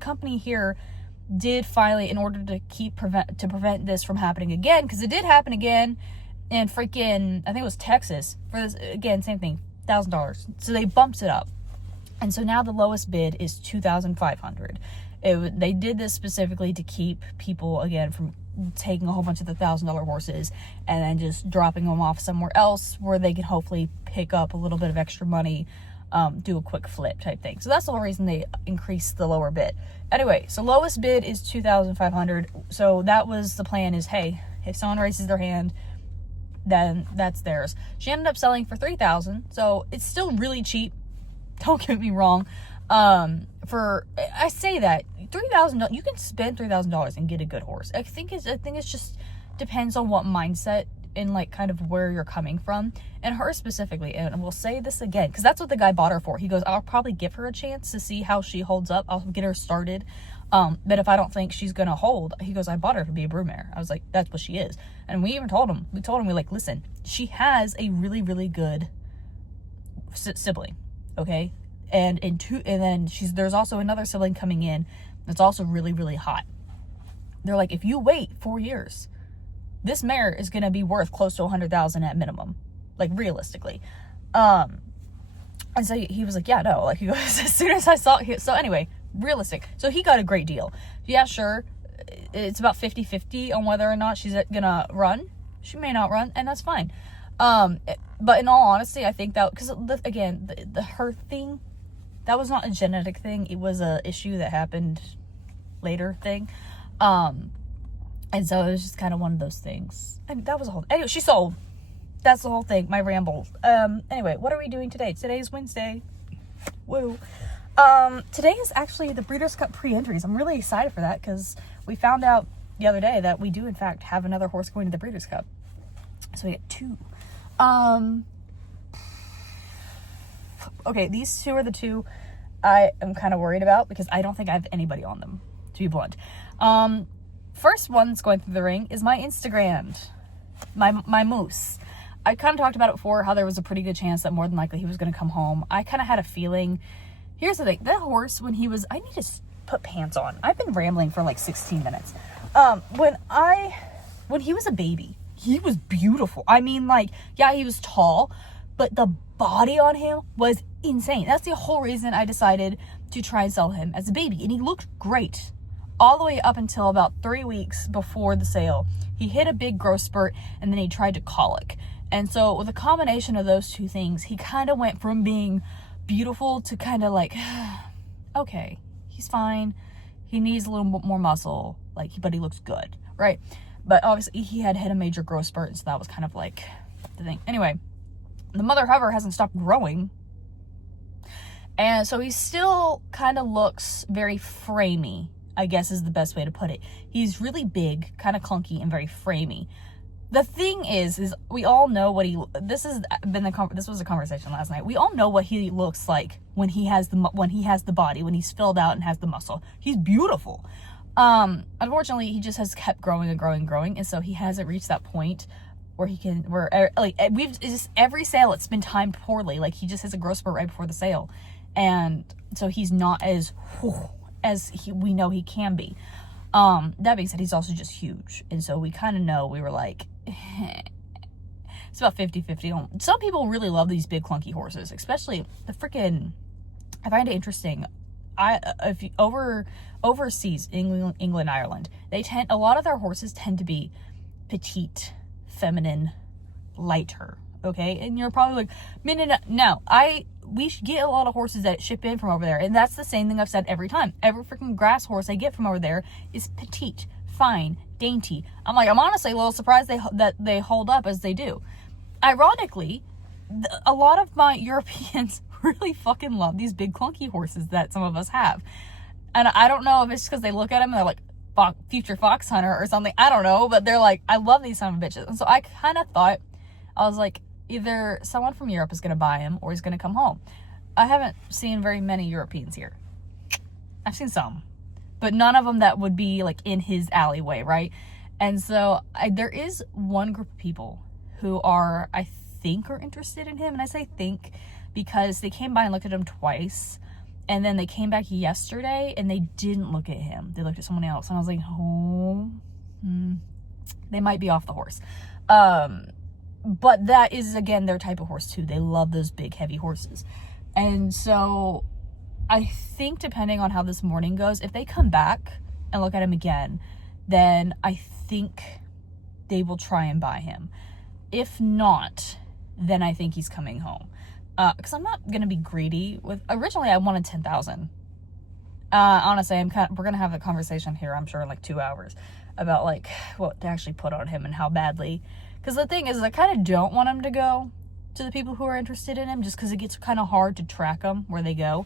company here did finally, in order to prevent this from happening again, because it did happen again in freaking, I think it was Texas, for this, again, same thing, $1,000. So they bumped it up. And so now the lowest bid is $2,500. They did this specifically to keep people, again, from taking a whole bunch of the $1,000 horses and then just dropping them off somewhere else where they can hopefully pick up a little bit of extra money, do a quick flip type thing. So that's the whole reason they increased the lower bid. Anyway, so lowest bid is $2,500. So that was the plan, is, hey, if someone raises their hand, then that's theirs. She ended up selling for $3,000, so it's still really cheap. Don't get me wrong. I say that $3,000, you can spend $3,000 and get a good horse. I think it's just depends on what mindset and kind of where you're coming from. And her specifically, and we'll say this again, because that's what the guy bought her for. He goes, I'll probably give her a chance to see how she holds up. I'll get her started. But if I don't think she's gonna hold, he goes, I bought her to be a broodmare. I was like, that's what she is. And we even told him, listen, she has a really, really good sibling, okay? And then there's also another sibling coming in that's also really, really hot. They're like, if you wait 4 years, this mare is gonna be worth close to $100,000 at minimum, realistically. And so he was like, yeah, no, he goes, as soon as I saw it. So anyway, realistic. So he got a great deal. Yeah, sure. It's about 50-50 on whether or not she's gonna run. She may not run, and that's fine. But in all honesty, I think that, because again, her thing That was not a genetic thing. It was a issue that happened later thing. And so it was just kind of one of those things. And that was a whole... Anyway, she sold. That's the whole thing. My ramble. Anyway, what are we doing today? Today's Wednesday. Woo. Today is actually the Breeders' Cup pre-entries. I'm really excited for that because we found out the other day that we do, in fact, have another horse going to the Breeders' Cup. So we get 2. Okay, these 2 are the 2 I am kind of worried about because I don't think I have anybody on them, to be blunt. First one that's going through the ring is my Instagram, my moose. I kind of talked about it before, how there was a pretty good chance that more than likely he was going to come home. I kind of had a feeling. Here's the thing. That horse, when he was... I need to put pants on. I've been rambling for like 16 minutes. When he was a baby, he was beautiful. I mean, like, yeah, he was tall, but the body on him was insane. That's the whole reason I decided to try and sell him as a baby. And he looked great all the way up until about 3 weeks before the sale. He hit a big growth spurt, and then he tried to colic. And so with a combination of those 2 things, he kind of went from being beautiful to kind of like, okay, he's fine. He needs a little bit more muscle, like, but he looks good, right? But obviously he had hit a major growth spurt, and so that was kind of like the thing. Anyway, the mother hover hasn't stopped growing. And so he still kind of looks very framey, I guess is the best way to put it. He's really big, kind of clunky, and very framey. The thing is we all know what this was a conversation last night. We all know what he looks like when he has the body, when he's filled out and has the muscle. He's beautiful. Unfortunately, he just has kept growing and growing and growing, and so he hasn't reached that point where every sale it's been timed poorly. Like, he just has a growth spurt right before the sale, and so he's not as we know he can be. That being said, he's also just huge. And so we kind of know, we were like, it's about 50-50. Some people really love these big clunky horses, especially the freaking, I find it interesting. If you, overseas, England, Ireland, a lot of their horses tend to be petite, feminine, lighter. Okay. And you're probably like, no, we should get a lot of horses that ship in from over there. And that's the same thing I've said every time. Every freaking grass horse I get from over there is petite, fine, dainty. I'm honestly a little surprised that they hold up as they do. Ironically, a lot of my Europeans really fucking love these big clunky horses that some of us have. And I don't know if it's because they look at them and they're like, future fox hunter or something. I don't know. But they're like, I love these son of bitches. And so I kind of thought, I was like, either someone from Europe is going to buy him or he's going to come home. I haven't seen very many Europeans here. I've seen some, but none of them that would be like in his alleyway, right? And so there is one group of people who are interested in him. And I say think because they came by and looked at him twice. And then they came back yesterday and they didn't look at him. They looked at someone else. And I was like, they might be off the horse. But that is, again, their type of horse, too. They love those big, heavy horses. And so I think depending on how this morning goes, if they come back and look at him again, then I think they will try and buy him. If not, then I think he's coming home. Because I'm not going to be greedy. Originally, I wanted 10,000. Honestly, we're going to have a conversation here, I'm sure, in like 2 hours about like what to actually put on him and how badly. Because the thing is, I kind of don't want him to go to the people who are interested in him just because it gets kind of hard to track them where they go.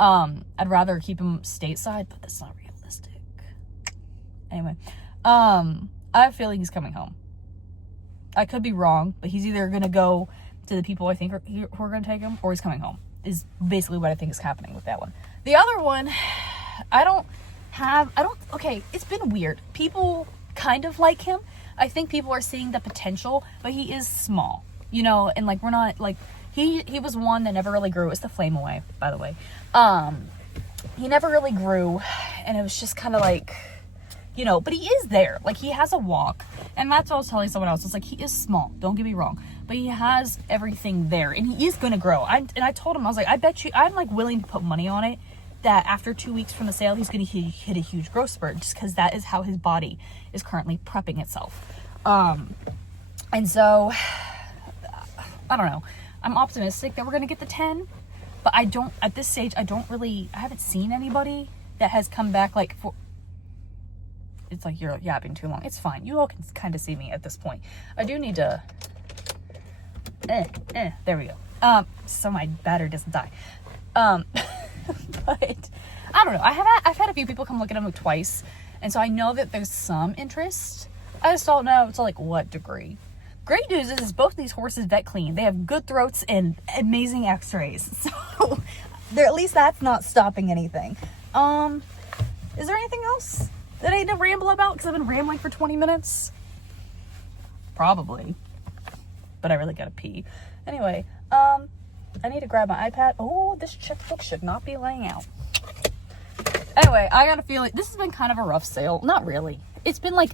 I'd rather keep him stateside, but that's not realistic. Anyway, I have a feeling he's coming home. I could be wrong, but he's either going to go to the people I think who are going to take him, or he's coming home, is basically what I think is happening with that one. The other one, okay, it's been weird. People kind of like him. I think people are seeing the potential, but he is small, and like, we're not like, he was one that never really grew. It's the Flame Away, by the way. He never really grew, and it was just kind of like, but he is there. Like, he has a walk, and that's what I was telling someone else. It's like, he is small, don't get me wrong, but he has everything there, and he is going to grow. And I told him, I was like, I bet you, I'm like willing to put money on it, that after 2 weeks from the sale, he's going to hit a huge growth spurt, just because that is how his body is currently prepping itself. And so, I don't know. I'm optimistic that we're going to get the 10. But I don't, at this stage, I haven't seen anybody that has come back like for, it's like you're yapping too long. It's fine. You all can kind of see me at this point. I do need to, there we go. So my battery doesn't die. But I don't know. I've had a few people come look at them twice. And so I know that there's some interest. I just don't know to like what degree. Great news is both these horses vet clean. They have good throats and amazing x-rays. So at least that's not stopping anything. Is there anything else that I need to ramble about? Because I've been rambling for 20 minutes. Probably. But I really gotta pee. Anyway, I need to grab my iPad. Oh, this checkbook should not be laying out. Anyway, I got a feeling this has been kind of a rough sale. Not really. It's been like,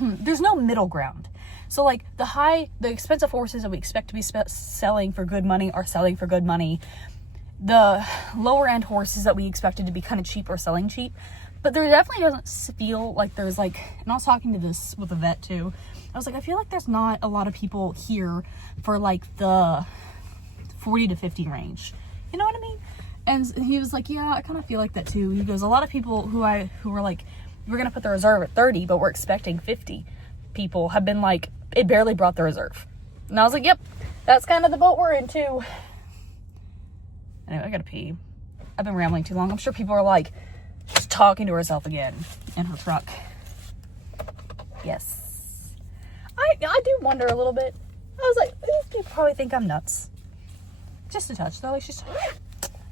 there's no middle ground. So like the expensive horses that we expect to be selling for good money are selling for good money. The lower end horses that we expected to be kind of cheap are selling cheap. But there definitely doesn't feel like there's like, and I was talking to this with a vet too. I was like, I feel like there's not a lot of people here for like the 40 to 50 range. You know what I mean? And he was like, yeah, I kind of feel like that too. He goes, a lot of people who were like, we're going to put the reserve at 30, but we're expecting 50 people have been like, it barely brought the reserve. And I was like, yep, that's kind of the boat we're in too. Anyway, I gotta pee. I've been rambling too long. I'm sure people are like, she's talking to herself again in her truck. Yes. I do wonder a little bit. I was like, these people probably think I'm nuts. Just a touch though. Like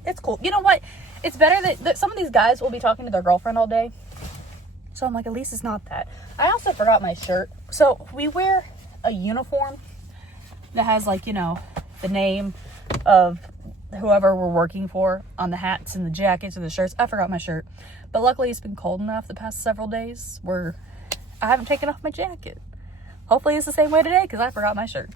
it's cool. You know what? It's better that some of these guys will be talking to their girlfriend all day. So I'm like, at least it's not that. I also forgot my shirt. So we wear a uniform that has like, you know, the name of whoever we're working for on the hats and the jackets and the shirts. I forgot my shirt. But luckily it's been cold enough the past several days where I haven't taken off my jacket. Hopefully it's the same way today because I forgot my shirt.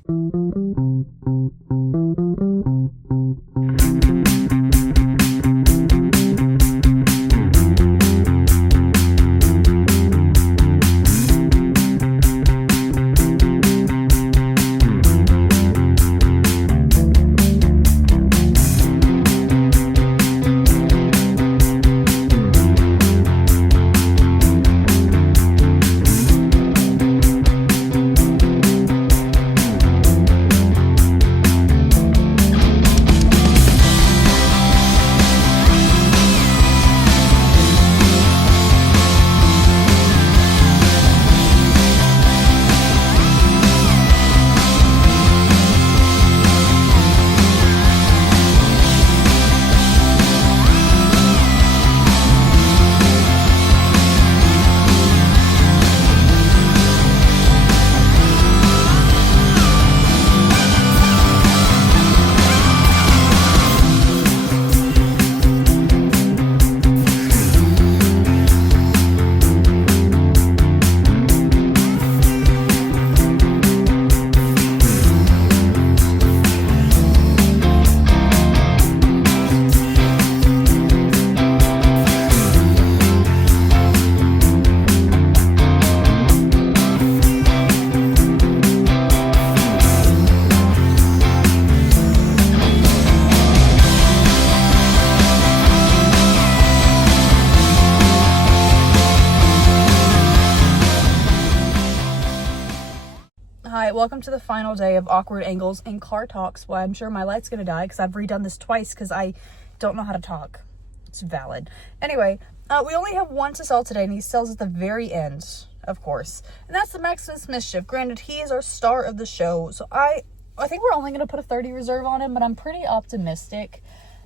Hi, welcome to the final day of awkward angles and car talks. Well, I'm sure my light's gonna die because I've redone this twice because I don't know how to talk. It's valid. Anyway, we only have one to sell today, and he sells at the very end, of course. And that's the Maximus Mischief. Granted, he is our star of the show, so I think we're only gonna put a 30 reserve on him, but I'm pretty optimistic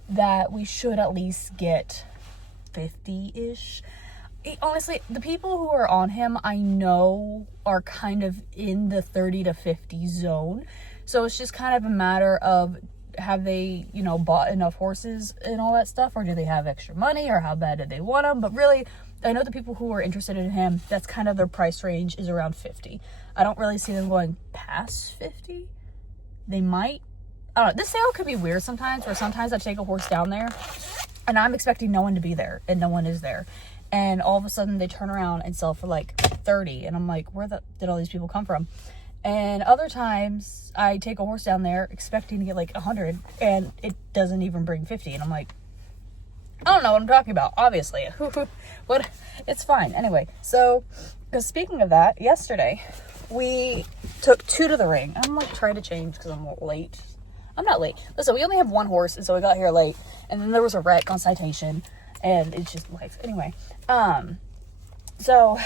that we should at least get 50-ish. Honestly, the people who are on him, I know, are kind of in the 30 to 50 zone. So it's just kind of a matter of, have they, you know, bought enough horses and all that stuff? Or do they have extra money? Or how bad did they want them? But really, I know the people who are interested in him, that's kind of their price range is around 50. I don't really see them going past 50. They might. I don't know. This sale could be weird sometimes, where sometimes I take a horse down there and I'm expecting no one to be there and no one is there. And all of a sudden they turn around and sell for like 30. And I'm like, did all these people come from? And other times I take a horse down there expecting to get like 100 and it doesn't even bring 50. And I'm like, I don't know what I'm talking about, obviously. But it's fine. Anyway, so, because speaking of that, yesterday we took 2 to the ring. I'm like trying to change because I'm late. I'm not late. Listen, we only have 1 horse, and so we got here late. And then there was a wreck on Citation, and it's just life. Anyway, so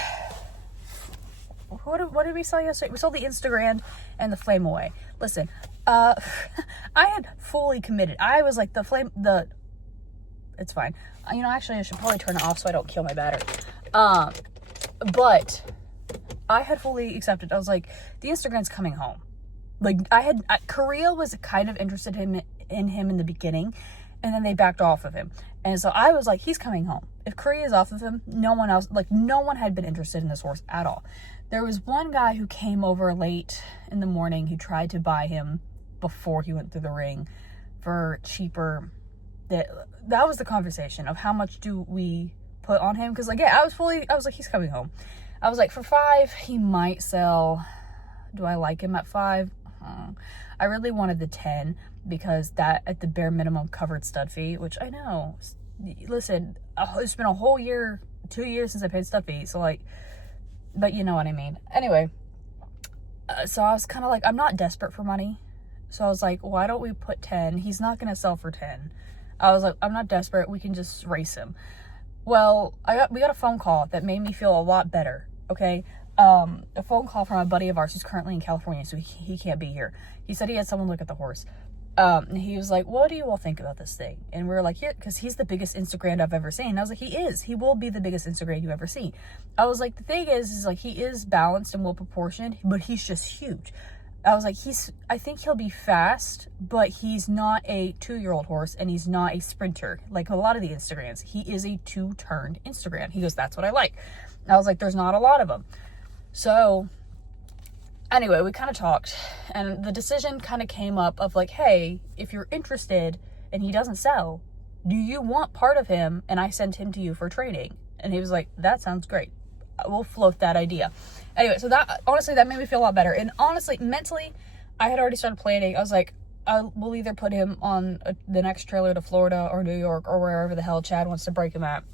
what did we sell yesterday? We sold the Instagram and the Flame Away. Listen, I had fully committed. I was like, it's fine. Actually, I should probably turn it off so I don't kill my battery. But I had fully accepted. I was like, the Instagram's coming home. Like, Korea was kind of interested in him in the beginning, and then they backed off of him. And so I was like, he's coming home. If Korea is off of him, no one had been interested in this horse at all. There was one guy who came over late in the morning who tried to buy him before he went through the ring for cheaper. That was the conversation of how much do we put on him. Because, like, yeah, I was like, he's coming home. I was like, for 5, he might sell. Do I like him at 5? I really wanted the 10 because that at the bare minimum covered stud fee, which I know. Listen, it's been a whole year, 2 years since I paid stud fee. So, like, but you know what I mean. Anyway, so I was kind of like, I'm not desperate for money. So I was like, why don't we put 10? He's not going to sell for 10. I was like, I'm not desperate. We can just race him. Well, we got a phone call that made me feel a lot better. Okay. A phone call from a buddy of ours who's currently in California, so he can't be here. He said he had someone look at the horse. And he was like, what do you all think about this thing? And we were like, yeah, because he's the biggest Instagram I've ever seen. And I was like, he is. He will be the biggest Instagram you ever see. I was like, the thing is like, he is balanced and well proportioned, but he's just huge. I was like, I think he'll be fast, but he's not a 2-year-old horse, and he's not a sprinter like a lot of the Instagrams. He is a 2-turned Instagram. He goes, that's what I like. And I was like, there's not a lot of them. So anyway, we kind of talked, and the decision kind of came up of like, hey, if you're interested and he doesn't sell, do you want part of him and I send him to you for training? And he was like, that sounds great. We'll float that idea. Anyway, so that, honestly, that made me feel a lot better. And honestly, mentally, I had already started planning. I was like, we'll either put him on the next trailer to Florida or New York or wherever the hell Chad wants to break him at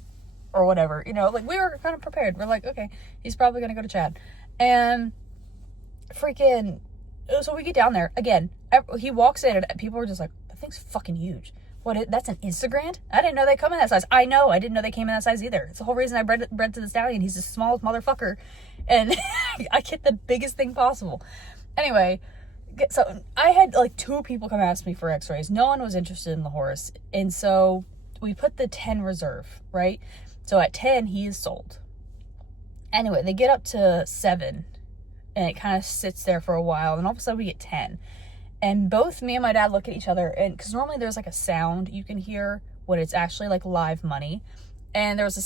or whatever. Like, we were kind of prepared. We're like, okay, he's probably going to go to Chad. And freaking, so we get down there. Again, he walks in and people are just like, that thing's fucking huge. That's an Instagram? I didn't know they come in that size. I know, I didn't know they came in that size either. It's the whole reason I bred to the stallion. He's the smallest motherfucker. And I get the biggest thing possible. Anyway, so I had like 2 people come ask me for x-rays. No one was interested in the horse. And so we put the 10 reserve, right? So at 10, he is sold. Anyway, they get up to 7. And it kind of sits there for a while. And all of a sudden we get 10. And both me and my dad look at each other, and because normally there's like a sound you can hear when it's actually like live money, and there was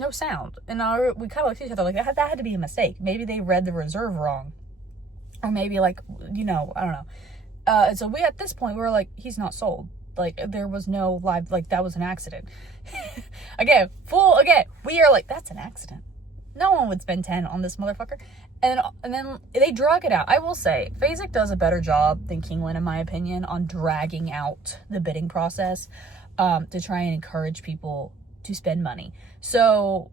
no sound, and we kind of looked at each other like that had to be a mistake. Maybe they read the reserve wrong, or maybe like, I don't know. And so at this point we were like, he's not sold. Like, there was no live, like, that was an accident. Again, we are like, that's an accident. No one would spend 10 on this motherfucker. And then they drag it out. I will say, Phasic does a better job than Keeneland, in my opinion, on dragging out the bidding process to try and encourage people to spend money. So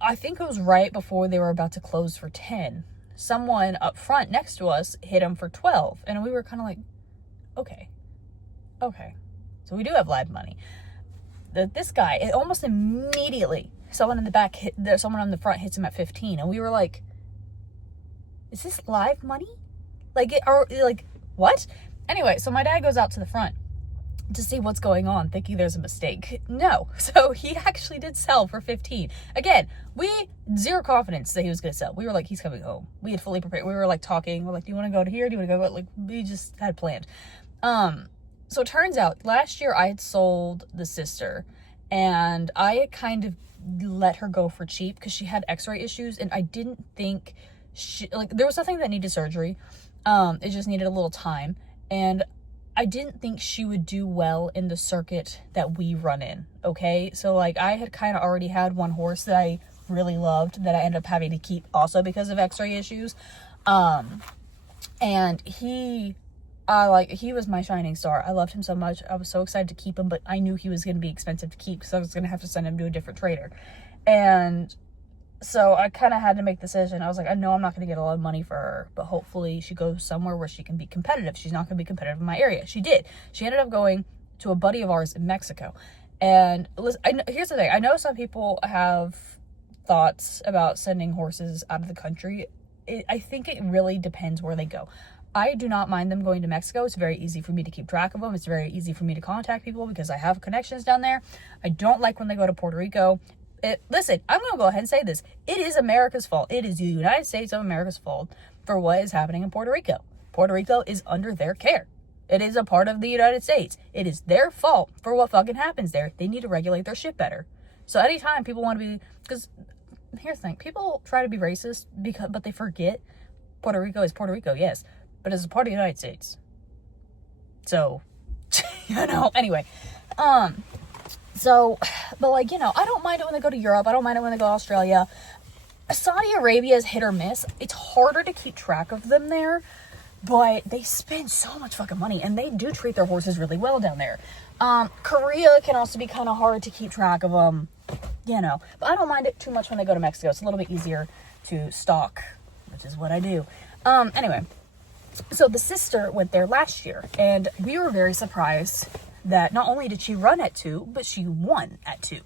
I think it was right before they were about to close for 10. Someone up front next to us hit him for 12. And we were kind of like, okay. So we do have live money. This guy, almost immediately, someone in the back someone on the front hits him at 15, and we were like, is this live money? Like, what? Anyway, so my dad goes out to the front to see what's going on, thinking there's a mistake. No. So he actually did sell for 15. Again, we zero confidence that he was going to sell. We were like, he's coming home. We had fully prepared. We were like talking. We're like, do you want to go to here? Do you want to go? Like, we just had planned. So it turns out last year I had sold the sister, and I had kind of let her go for cheap because she had x-ray issues, and I didn't think there was nothing that needed surgery. It just needed a little time, and I didn't think she would do well in the circuit that we run in. Okay. So like, I had kind of already had one horse that I really loved that I ended up having to keep also because of x-ray issues. And he was my shining star. I loved him so much. I was so excited to keep him, but I knew he was going to be expensive to keep, because I was going to have to send him to a different trader. And so I kind of had to make the decision. I was like, I know I'm not going to get a lot of money for her, but hopefully she goes somewhere where she can be competitive. She's not going to be competitive in my area. She did. She ended up going to a buddy of ours in Mexico. And listen, here's the thing. I know some people have thoughts about sending horses out of the country. I think it really depends where they go. I do not mind them going to Mexico. It's very easy for me to keep track of them. It's very easy for me to contact people because I have connections down there. I don't like when they go to Puerto Rico. Listen, I'm going to go ahead and say this. It is America's fault. It is the United States of America's fault for what is happening in Puerto Rico. Puerto Rico is under their care. It is a part of the United States. It is their fault for what fucking happens there. They need to regulate their shit better. So anytime people want to be, because here's the thing, people try to be racist but they forget Puerto Rico is Puerto Rico, yes, but it's a part of the United States. So, anyway, so, but like, I don't mind it when they go to Europe. I don't mind it when they go to Australia. Saudi Arabia is hit or miss. It's harder to keep track of them there, but they spend so much fucking money, and they do treat their horses really well down there. Korea can also be kind of hard to keep track of them, but I don't mind it too much when they go to Mexico. It's a little bit easier to stalk, which is what I do. Anyway, so the sister went there last year, and we were very surprised that not only did she run at 2, but she won at 2.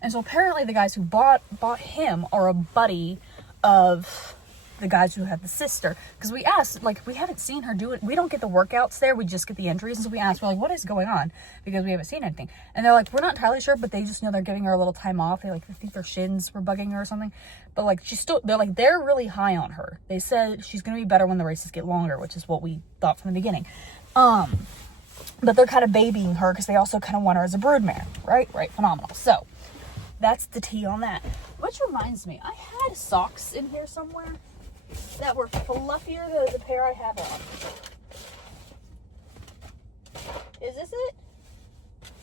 And so apparently the guys who bought him are a buddy of the guys who have the sister, because we asked, like, we haven't seen her do it. We don't get the workouts there, we just get the entries. And so we asked, we're like, what is going on, because we haven't seen anything. And they're like, we're not entirely sure, but they just know they're giving her a little time off. They think their shins were bugging her or something, but like they're really high on her. They said she's gonna be better when the races get longer, which is what we thought from the beginning. But they're kind of babying her because they also kind of want her as a broodmare. Right, phenomenal. So that's the tea on that. Which reminds me, I had socks in here somewhere that were fluffier than the pair I have on. Is this it?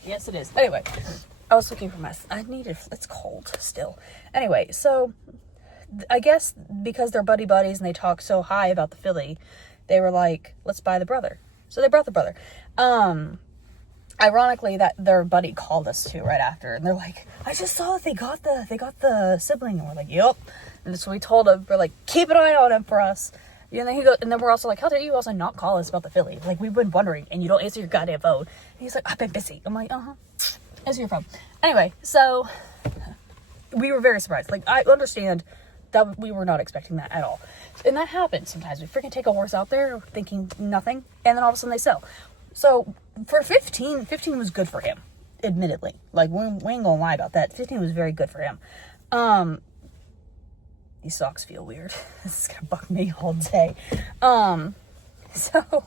Yes, it is. Anyway, I was looking for it's cold still. Anyway, so I guess because they're buddies and they talk so high about the filly, they were like, let's buy the brother. So they brought the brother. Ironically, that their buddy called us too right after, and they're like, I just saw that they got the sibling, and we're like, yep. And so we told him, we're like, keep an eye on him for us. And then and then we're also like, how dare you also not call us about the filly? Like, we've been wondering, and you don't answer your goddamn phone. And he's like, I've been busy. I'm like, answer your phone. Anyway, so we were very surprised. Like, I understand that we were not expecting that at all. And that happens sometimes. We freaking take a horse out there thinking nothing, and then all of a sudden they sell. So for 15 was good for him, admittedly. Like, we ain't gonna lie about that. 15 was very good for him. These socks feel weird. This is gonna bug me all day. So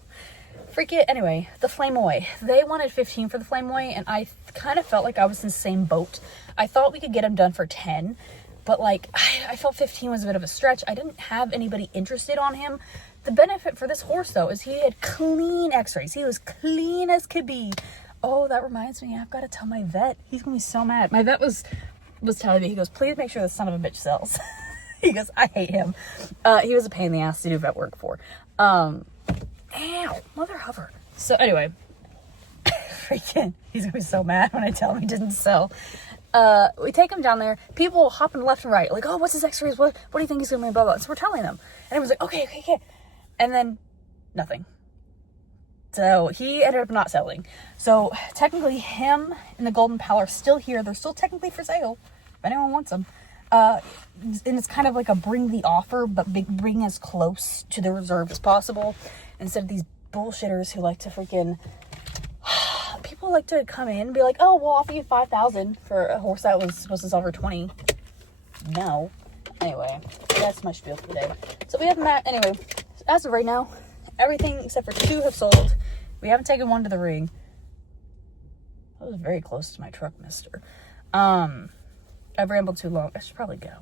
anyway, the Flame Away. They wanted 15 for the Flame Away, and I kind of felt like I was in the same boat. I thought we could get him done for 10, but like, I felt 15 was a bit of a stretch. I didn't have anybody interested on him. The benefit for this horse, though, is he had clean x-rays. He was clean as could be. Oh, that reminds me, I've got to tell my vet. He's going to be so mad. My vet was telling me, he goes, please make sure this son of a bitch sells. He goes, I hate him. He was a pain in the ass to do vet work for. Ow, mother hover. So anyway, he's going to be so mad when I tell him he didn't sell. We take him down there. People hopping left and right. Like, oh, what's his x-rays? What do you think he's going to be? Blah, blah. So we're telling them. And everyone's like, okay. And then nothing. So he ended up not selling. So technically him and the Golden Pal are still here. They're still technically for sale if anyone wants them. And it's kind of like a bring the offer, but bring as close to the reserve as possible, instead of these bullshitters who like to freaking... People like to come in and be like, oh, we'll offer you $5,000 for a horse that was supposed to sell for $20. No. Anyway, that's my spiel for the day. So we have that. Anyway, as of right now, everything except for 2 have sold. We haven't taken one to the ring. That was very close to my truck, mister. I've rambled too long. I should probably go.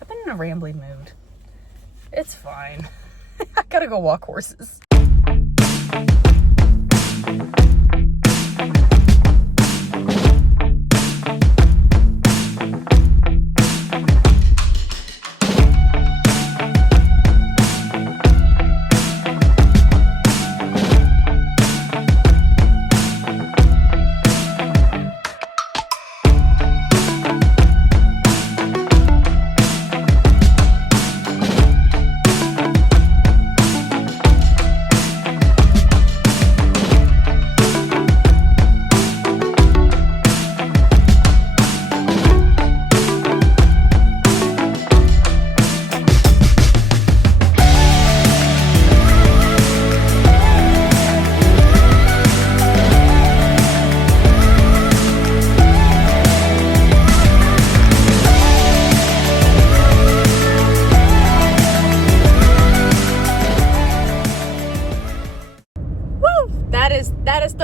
I've been in a rambling mood. It's fine. I gotta go walk horses.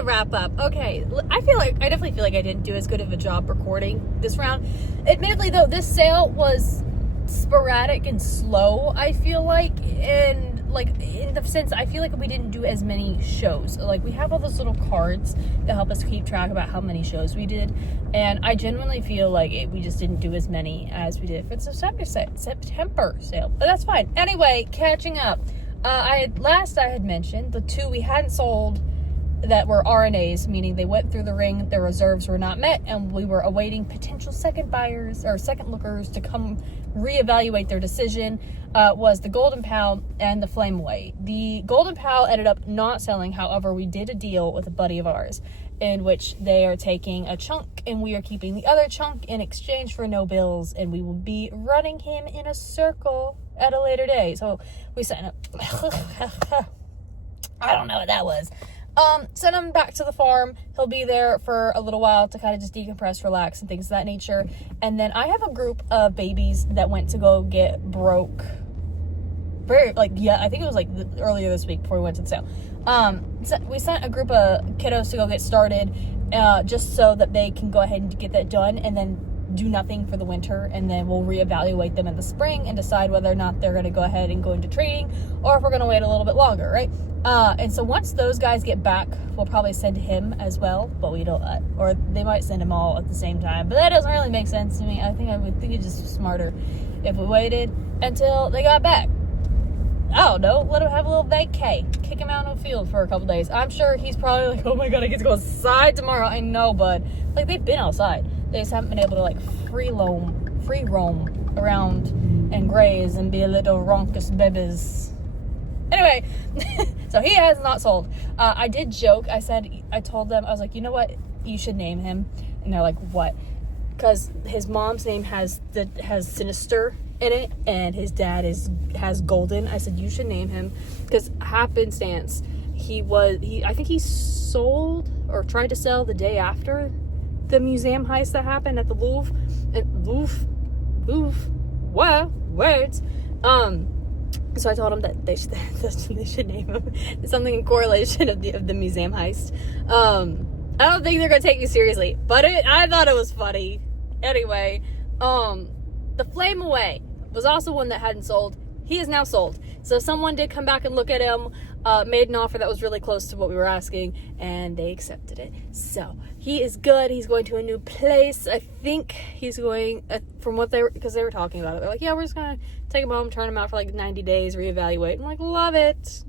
the wrap up. Okay, I definitely feel like I didn't do as good of a job recording this round. Admittedly, though, this sale was sporadic and slow, I feel like, and like in the sense I feel like we didn't do as many shows. Like, we have all those little cards that help us keep track about how many shows we did, and I genuinely feel like we just didn't do as many as we did for the September sale, but that's fine. Anyway, catching up, I had mentioned the 2 we hadn't sold that were RNAs, meaning they went through the ring, their reserves were not met, and we were awaiting potential second buyers or second lookers to come reevaluate their decision, was the Golden Pal and the Flame Away. The Golden Pal ended up not selling. However, we did a deal with a buddy of ours in which they are taking a chunk and we are keeping the other chunk in exchange for no bills, and we will be running him in a circle at a later day. So we sent him I don't know what that was. Send him back to the farm. He'll be there for a little while to kind of just decompress, relax, and things of that nature. And then I have a group of babies that went to go get broke. I think it was earlier this week before we went to the sale. So we sent a group of kiddos to go get started, just so that they can go ahead and get that done, and then do nothing for the winter, and then we'll reevaluate them in the spring and decide whether or not they're going to go ahead and go into training, or if we're going to wait a little bit longer, right? And so once those guys get back, we'll probably send him as well, but we don't, or they might send them all at the same time, but that doesn't really make sense to me. I would think it's just smarter if we waited until they got back. I don't know, let him have a little vacay, kick him out in the field for a couple days. I'm sure he's probably like, oh my god, I get to go outside tomorrow. I know, bud. Like, they've been outside, they just haven't been able to free roam around and graze and be a little ronkus babies. Anyway, so he has not sold. I did joke. I told them, I was like, you know what? You should name him. And they're like, what? Because his mom's name has Sinister in it, and his dad has Golden. I said, you should name him, because happenstance, I think he sold or tried to sell the day after the museum heist that happened at the Louvre. Words. So I told him that they should name him something in correlation of the museum heist. I don't think they're gonna take you seriously, but I thought it was funny. Anyway, the Flame Away was also one that hadn't sold. He is now sold. So someone did come back and look at him, made an offer that was really close to what we were asking, and they accepted it. So he is good. He's going to a new place. I think he's going, because they were talking about it. They're like, yeah, we're just going to take him home, turn him out for 90 days, reevaluate. I'm like, love it.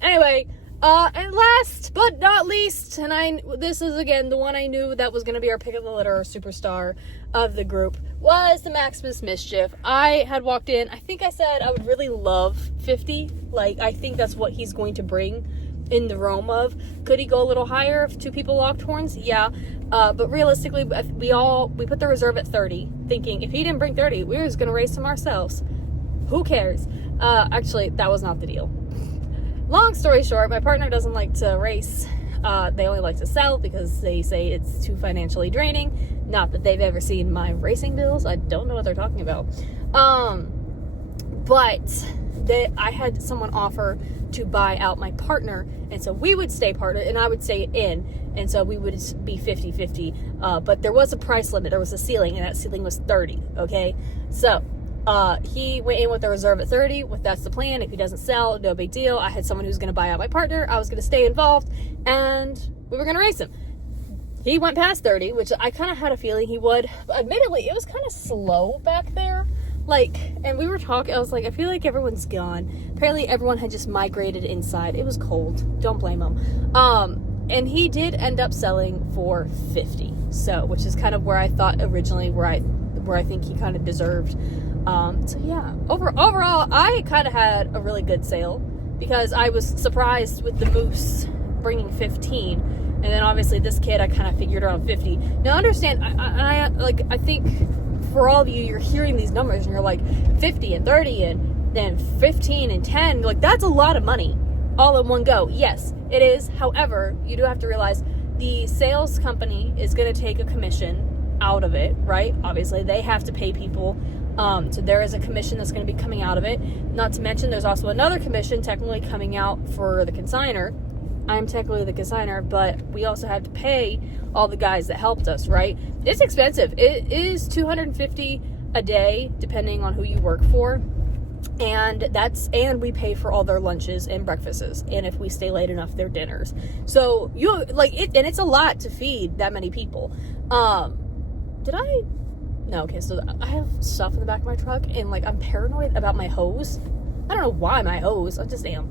Anyway, and last but not least, and this is again the one I knew that was going to be our pick of the litter, superstar of the group, was the Maximus Mischief. I had walked in, I think I said I would really love 50. I think that's what he's going to bring in the realm of. Could he go a little higher if 2 people locked horns? Yeah. But realistically, we put the reserve at 30, thinking if he didn't bring 30, we were just going to race him ourselves. Who cares? Actually, that was not the deal. Long story short, my partner doesn't like to race. They only like to sell because they say it's too financially draining. Not that they've ever seen my racing bills. I don't know what they're talking about. But I had someone offer to buy out my partner, and so we would stay partner, and I would stay in, and so we would be 50-50. But there was a price limit. There was a ceiling, and that ceiling was 30, okay? So he went in with a reserve at 30. That's the plan. If he doesn't sell, no big deal. I had someone who's going to buy out my partner. I was going to stay involved, and we were going to race him. He went past 30, which I kind of had a feeling he would. But admittedly, it was kind of slow back there. And we were talking, I was like, I feel like everyone's gone. Apparently everyone had just migrated inside. It was cold. Don't blame them. And he did end up selling for 50. So, which is kind of where I thought originally, where I think he kind of deserved. So yeah, overall, I kind of had a really good sale, because I was surprised with the moose bringing 15, and then obviously this kid I kind of figured around 50. Now understand, I think for all of you, you're hearing these numbers and you're like 50 and 30 and then 15 and 10, that's a lot of money all in one go. Yes, it is. However, you do have to realize the sales company is going to take a commission out of it, right? Obviously they have to pay people. So there is a commission that's going to be coming out of it. Not to mention there's also another commission technically coming out for the consignor. I'm technically the consigner, but we also have to pay all the guys that helped us, right? It's expensive. It is $250 a day, depending on who you work for. And we pay for all their lunches and breakfasts, and if we stay late enough, their dinners. So and it's a lot to feed that many people. No, okay, so I have stuff in the back of my truck, and like I'm paranoid about my hose. I don't know why my hose, I just am.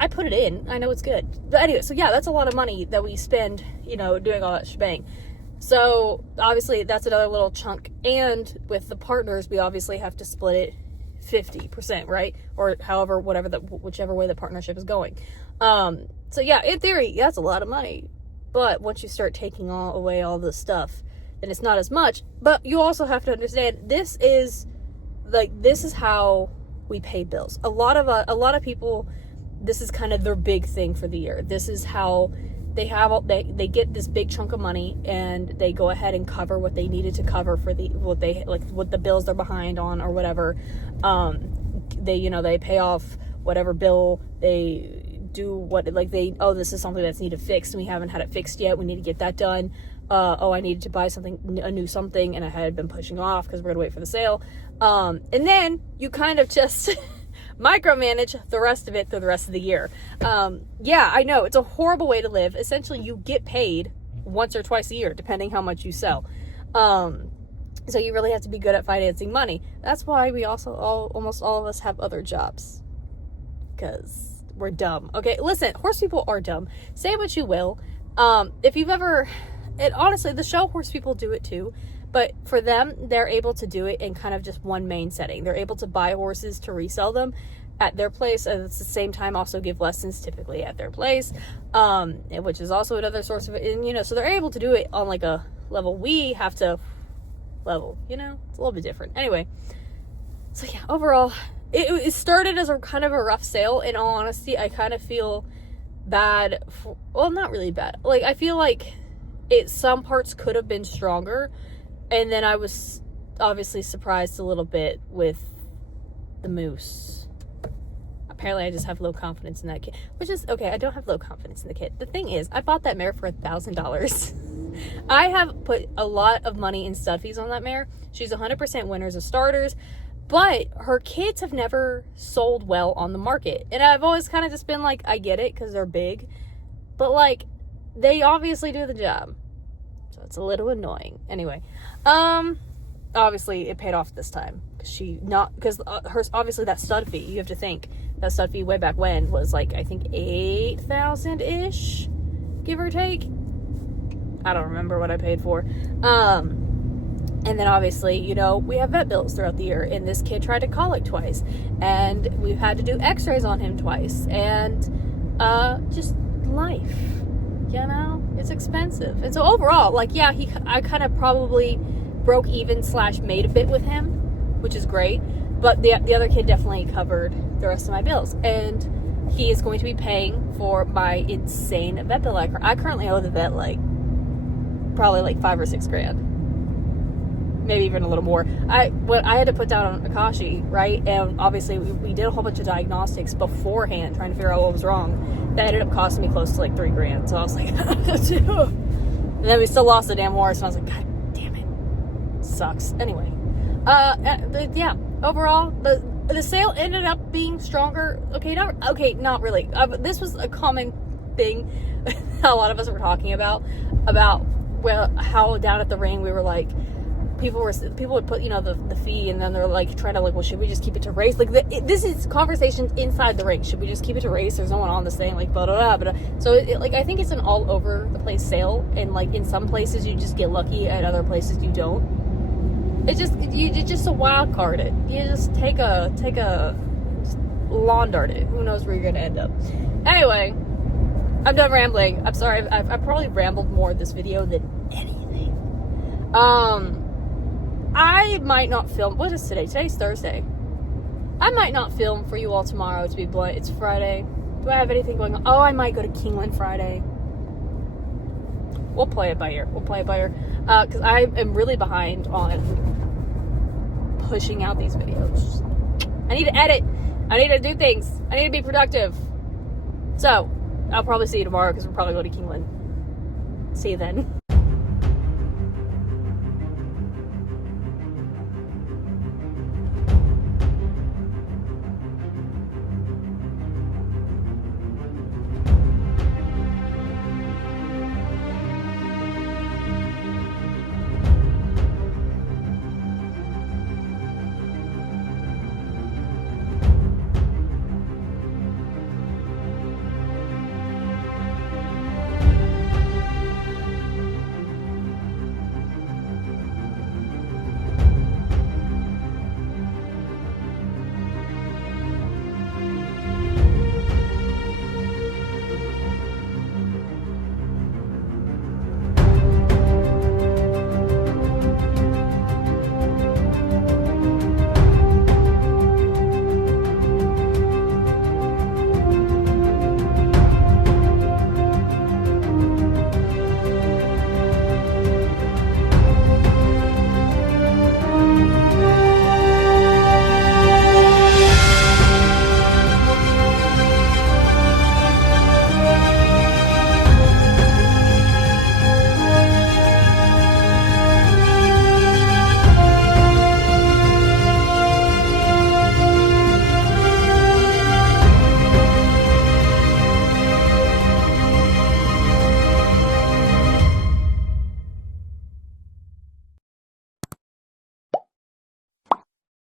I put it in, I know it's good. But anyway, so yeah, that's a lot of money that we spend, doing all that shebang. So obviously that's another little chunk, and with the partners, we obviously have to split it 50%, right? Or whichever way the partnership is going. So yeah, in theory, that's a lot of money. But once you start taking away all this stuff, then it's not as much. But you also have to understand, this is how we pay bills. A lot of people, this is kind of their big thing for the year. This is how they get this big chunk of money, and they go ahead and cover what they needed to cover for what the bills they're behind on or whatever. They pay off whatever bill. They do this is something that's needed fixed, and we haven't had it fixed yet. We need to get that done. I needed to buy a new something, and I had been pushing off because we're gonna wait for the sale. And then you kind of just micromanage the rest of it through the rest of the year. Yeah, I know, it's a horrible way to live. Essentially, you get paid once or twice a year, depending how much you sell. So you really have to be good at financing money. That's why we also almost all of us have other jobs, because we're dumb. Okay, listen, horse people are dumb. Say what you will. If you've ever, and honestly, the show horse people do it too. But for them, they're able to do it in kind of just one main setting. They're able to buy horses to resell them at their place, and at the same time also give lessons typically at their place, which is also another source of it. And, so they're able to do it on like a level we have to level, it's a little bit different. Anyway, so yeah, overall, it started as a kind of a rough sale. In all honesty, I kind of feel bad not really bad. Like, I feel like some parts could have been stronger. And then I was obviously surprised a little bit with the moose. Apparently I just have low confidence in that kid, which is okay. I don't have low confidence in the kid. The thing is, I bought that mare for $1,000. I have put a lot of money in stud fees on that mare. She's 100% winners of starters, but her kids have never sold well on the market. And I've always kind of just been like, I get it, because they're big, but like, they obviously do the job. So it's a little annoying. Anyway, obviously it paid off this time, because hers, obviously that stud fee, you have to think that stud fee way back when was like, I think 8,000 ish, give or take. I don't remember what I paid for. And then obviously, we have vet bills throughout the year, and this kid tried to colic twice, and we've had to do x-rays on him twice, and just life. It's expensive. And so overall, I kind of probably broke even / made a bit with him, which is great. But the other kid definitely covered the rest of my bills. And he is going to be paying for my insane vet bill. I currently owe the vet probably $5 or $6 grand. Maybe even a little more. I had to put down Akashi, right? And obviously we did a whole bunch of diagnostics beforehand, trying to figure out what was wrong. That ended up costing me close to $3 grand. So I was like, and then we still lost the damn horse, and I was like, God damn it, sucks. Anyway, yeah. Overall, the sale ended up being stronger. Not really. This was a common thing a lot of us were talking about how down at the ring we were like, people would put the fee, and then they're trying to well, should we just keep it to race? This is conversations inside the ring. Should we just keep it to race? There's no one on this thing, blah blah blah. So I think it's an all over the place sale, and in some places you just get lucky, at other places you don't. It's just a wild card. You just take a lawn dart it. Who knows where you're gonna end up? Anyway, I'm done rambling. I'm sorry. I've probably rambled more this video than anything. I might not film. What is today? Today's Thursday. I might not film for you all tomorrow, to be blunt. It's Friday. Do I have anything going on? Oh, I might go to Keeneland Friday. We'll play it by ear. Because I am really behind on pushing out these videos. I need to edit. I need to do things. I need to be productive. So, I'll probably see you tomorrow because we're probably going to Keeneland. See you then.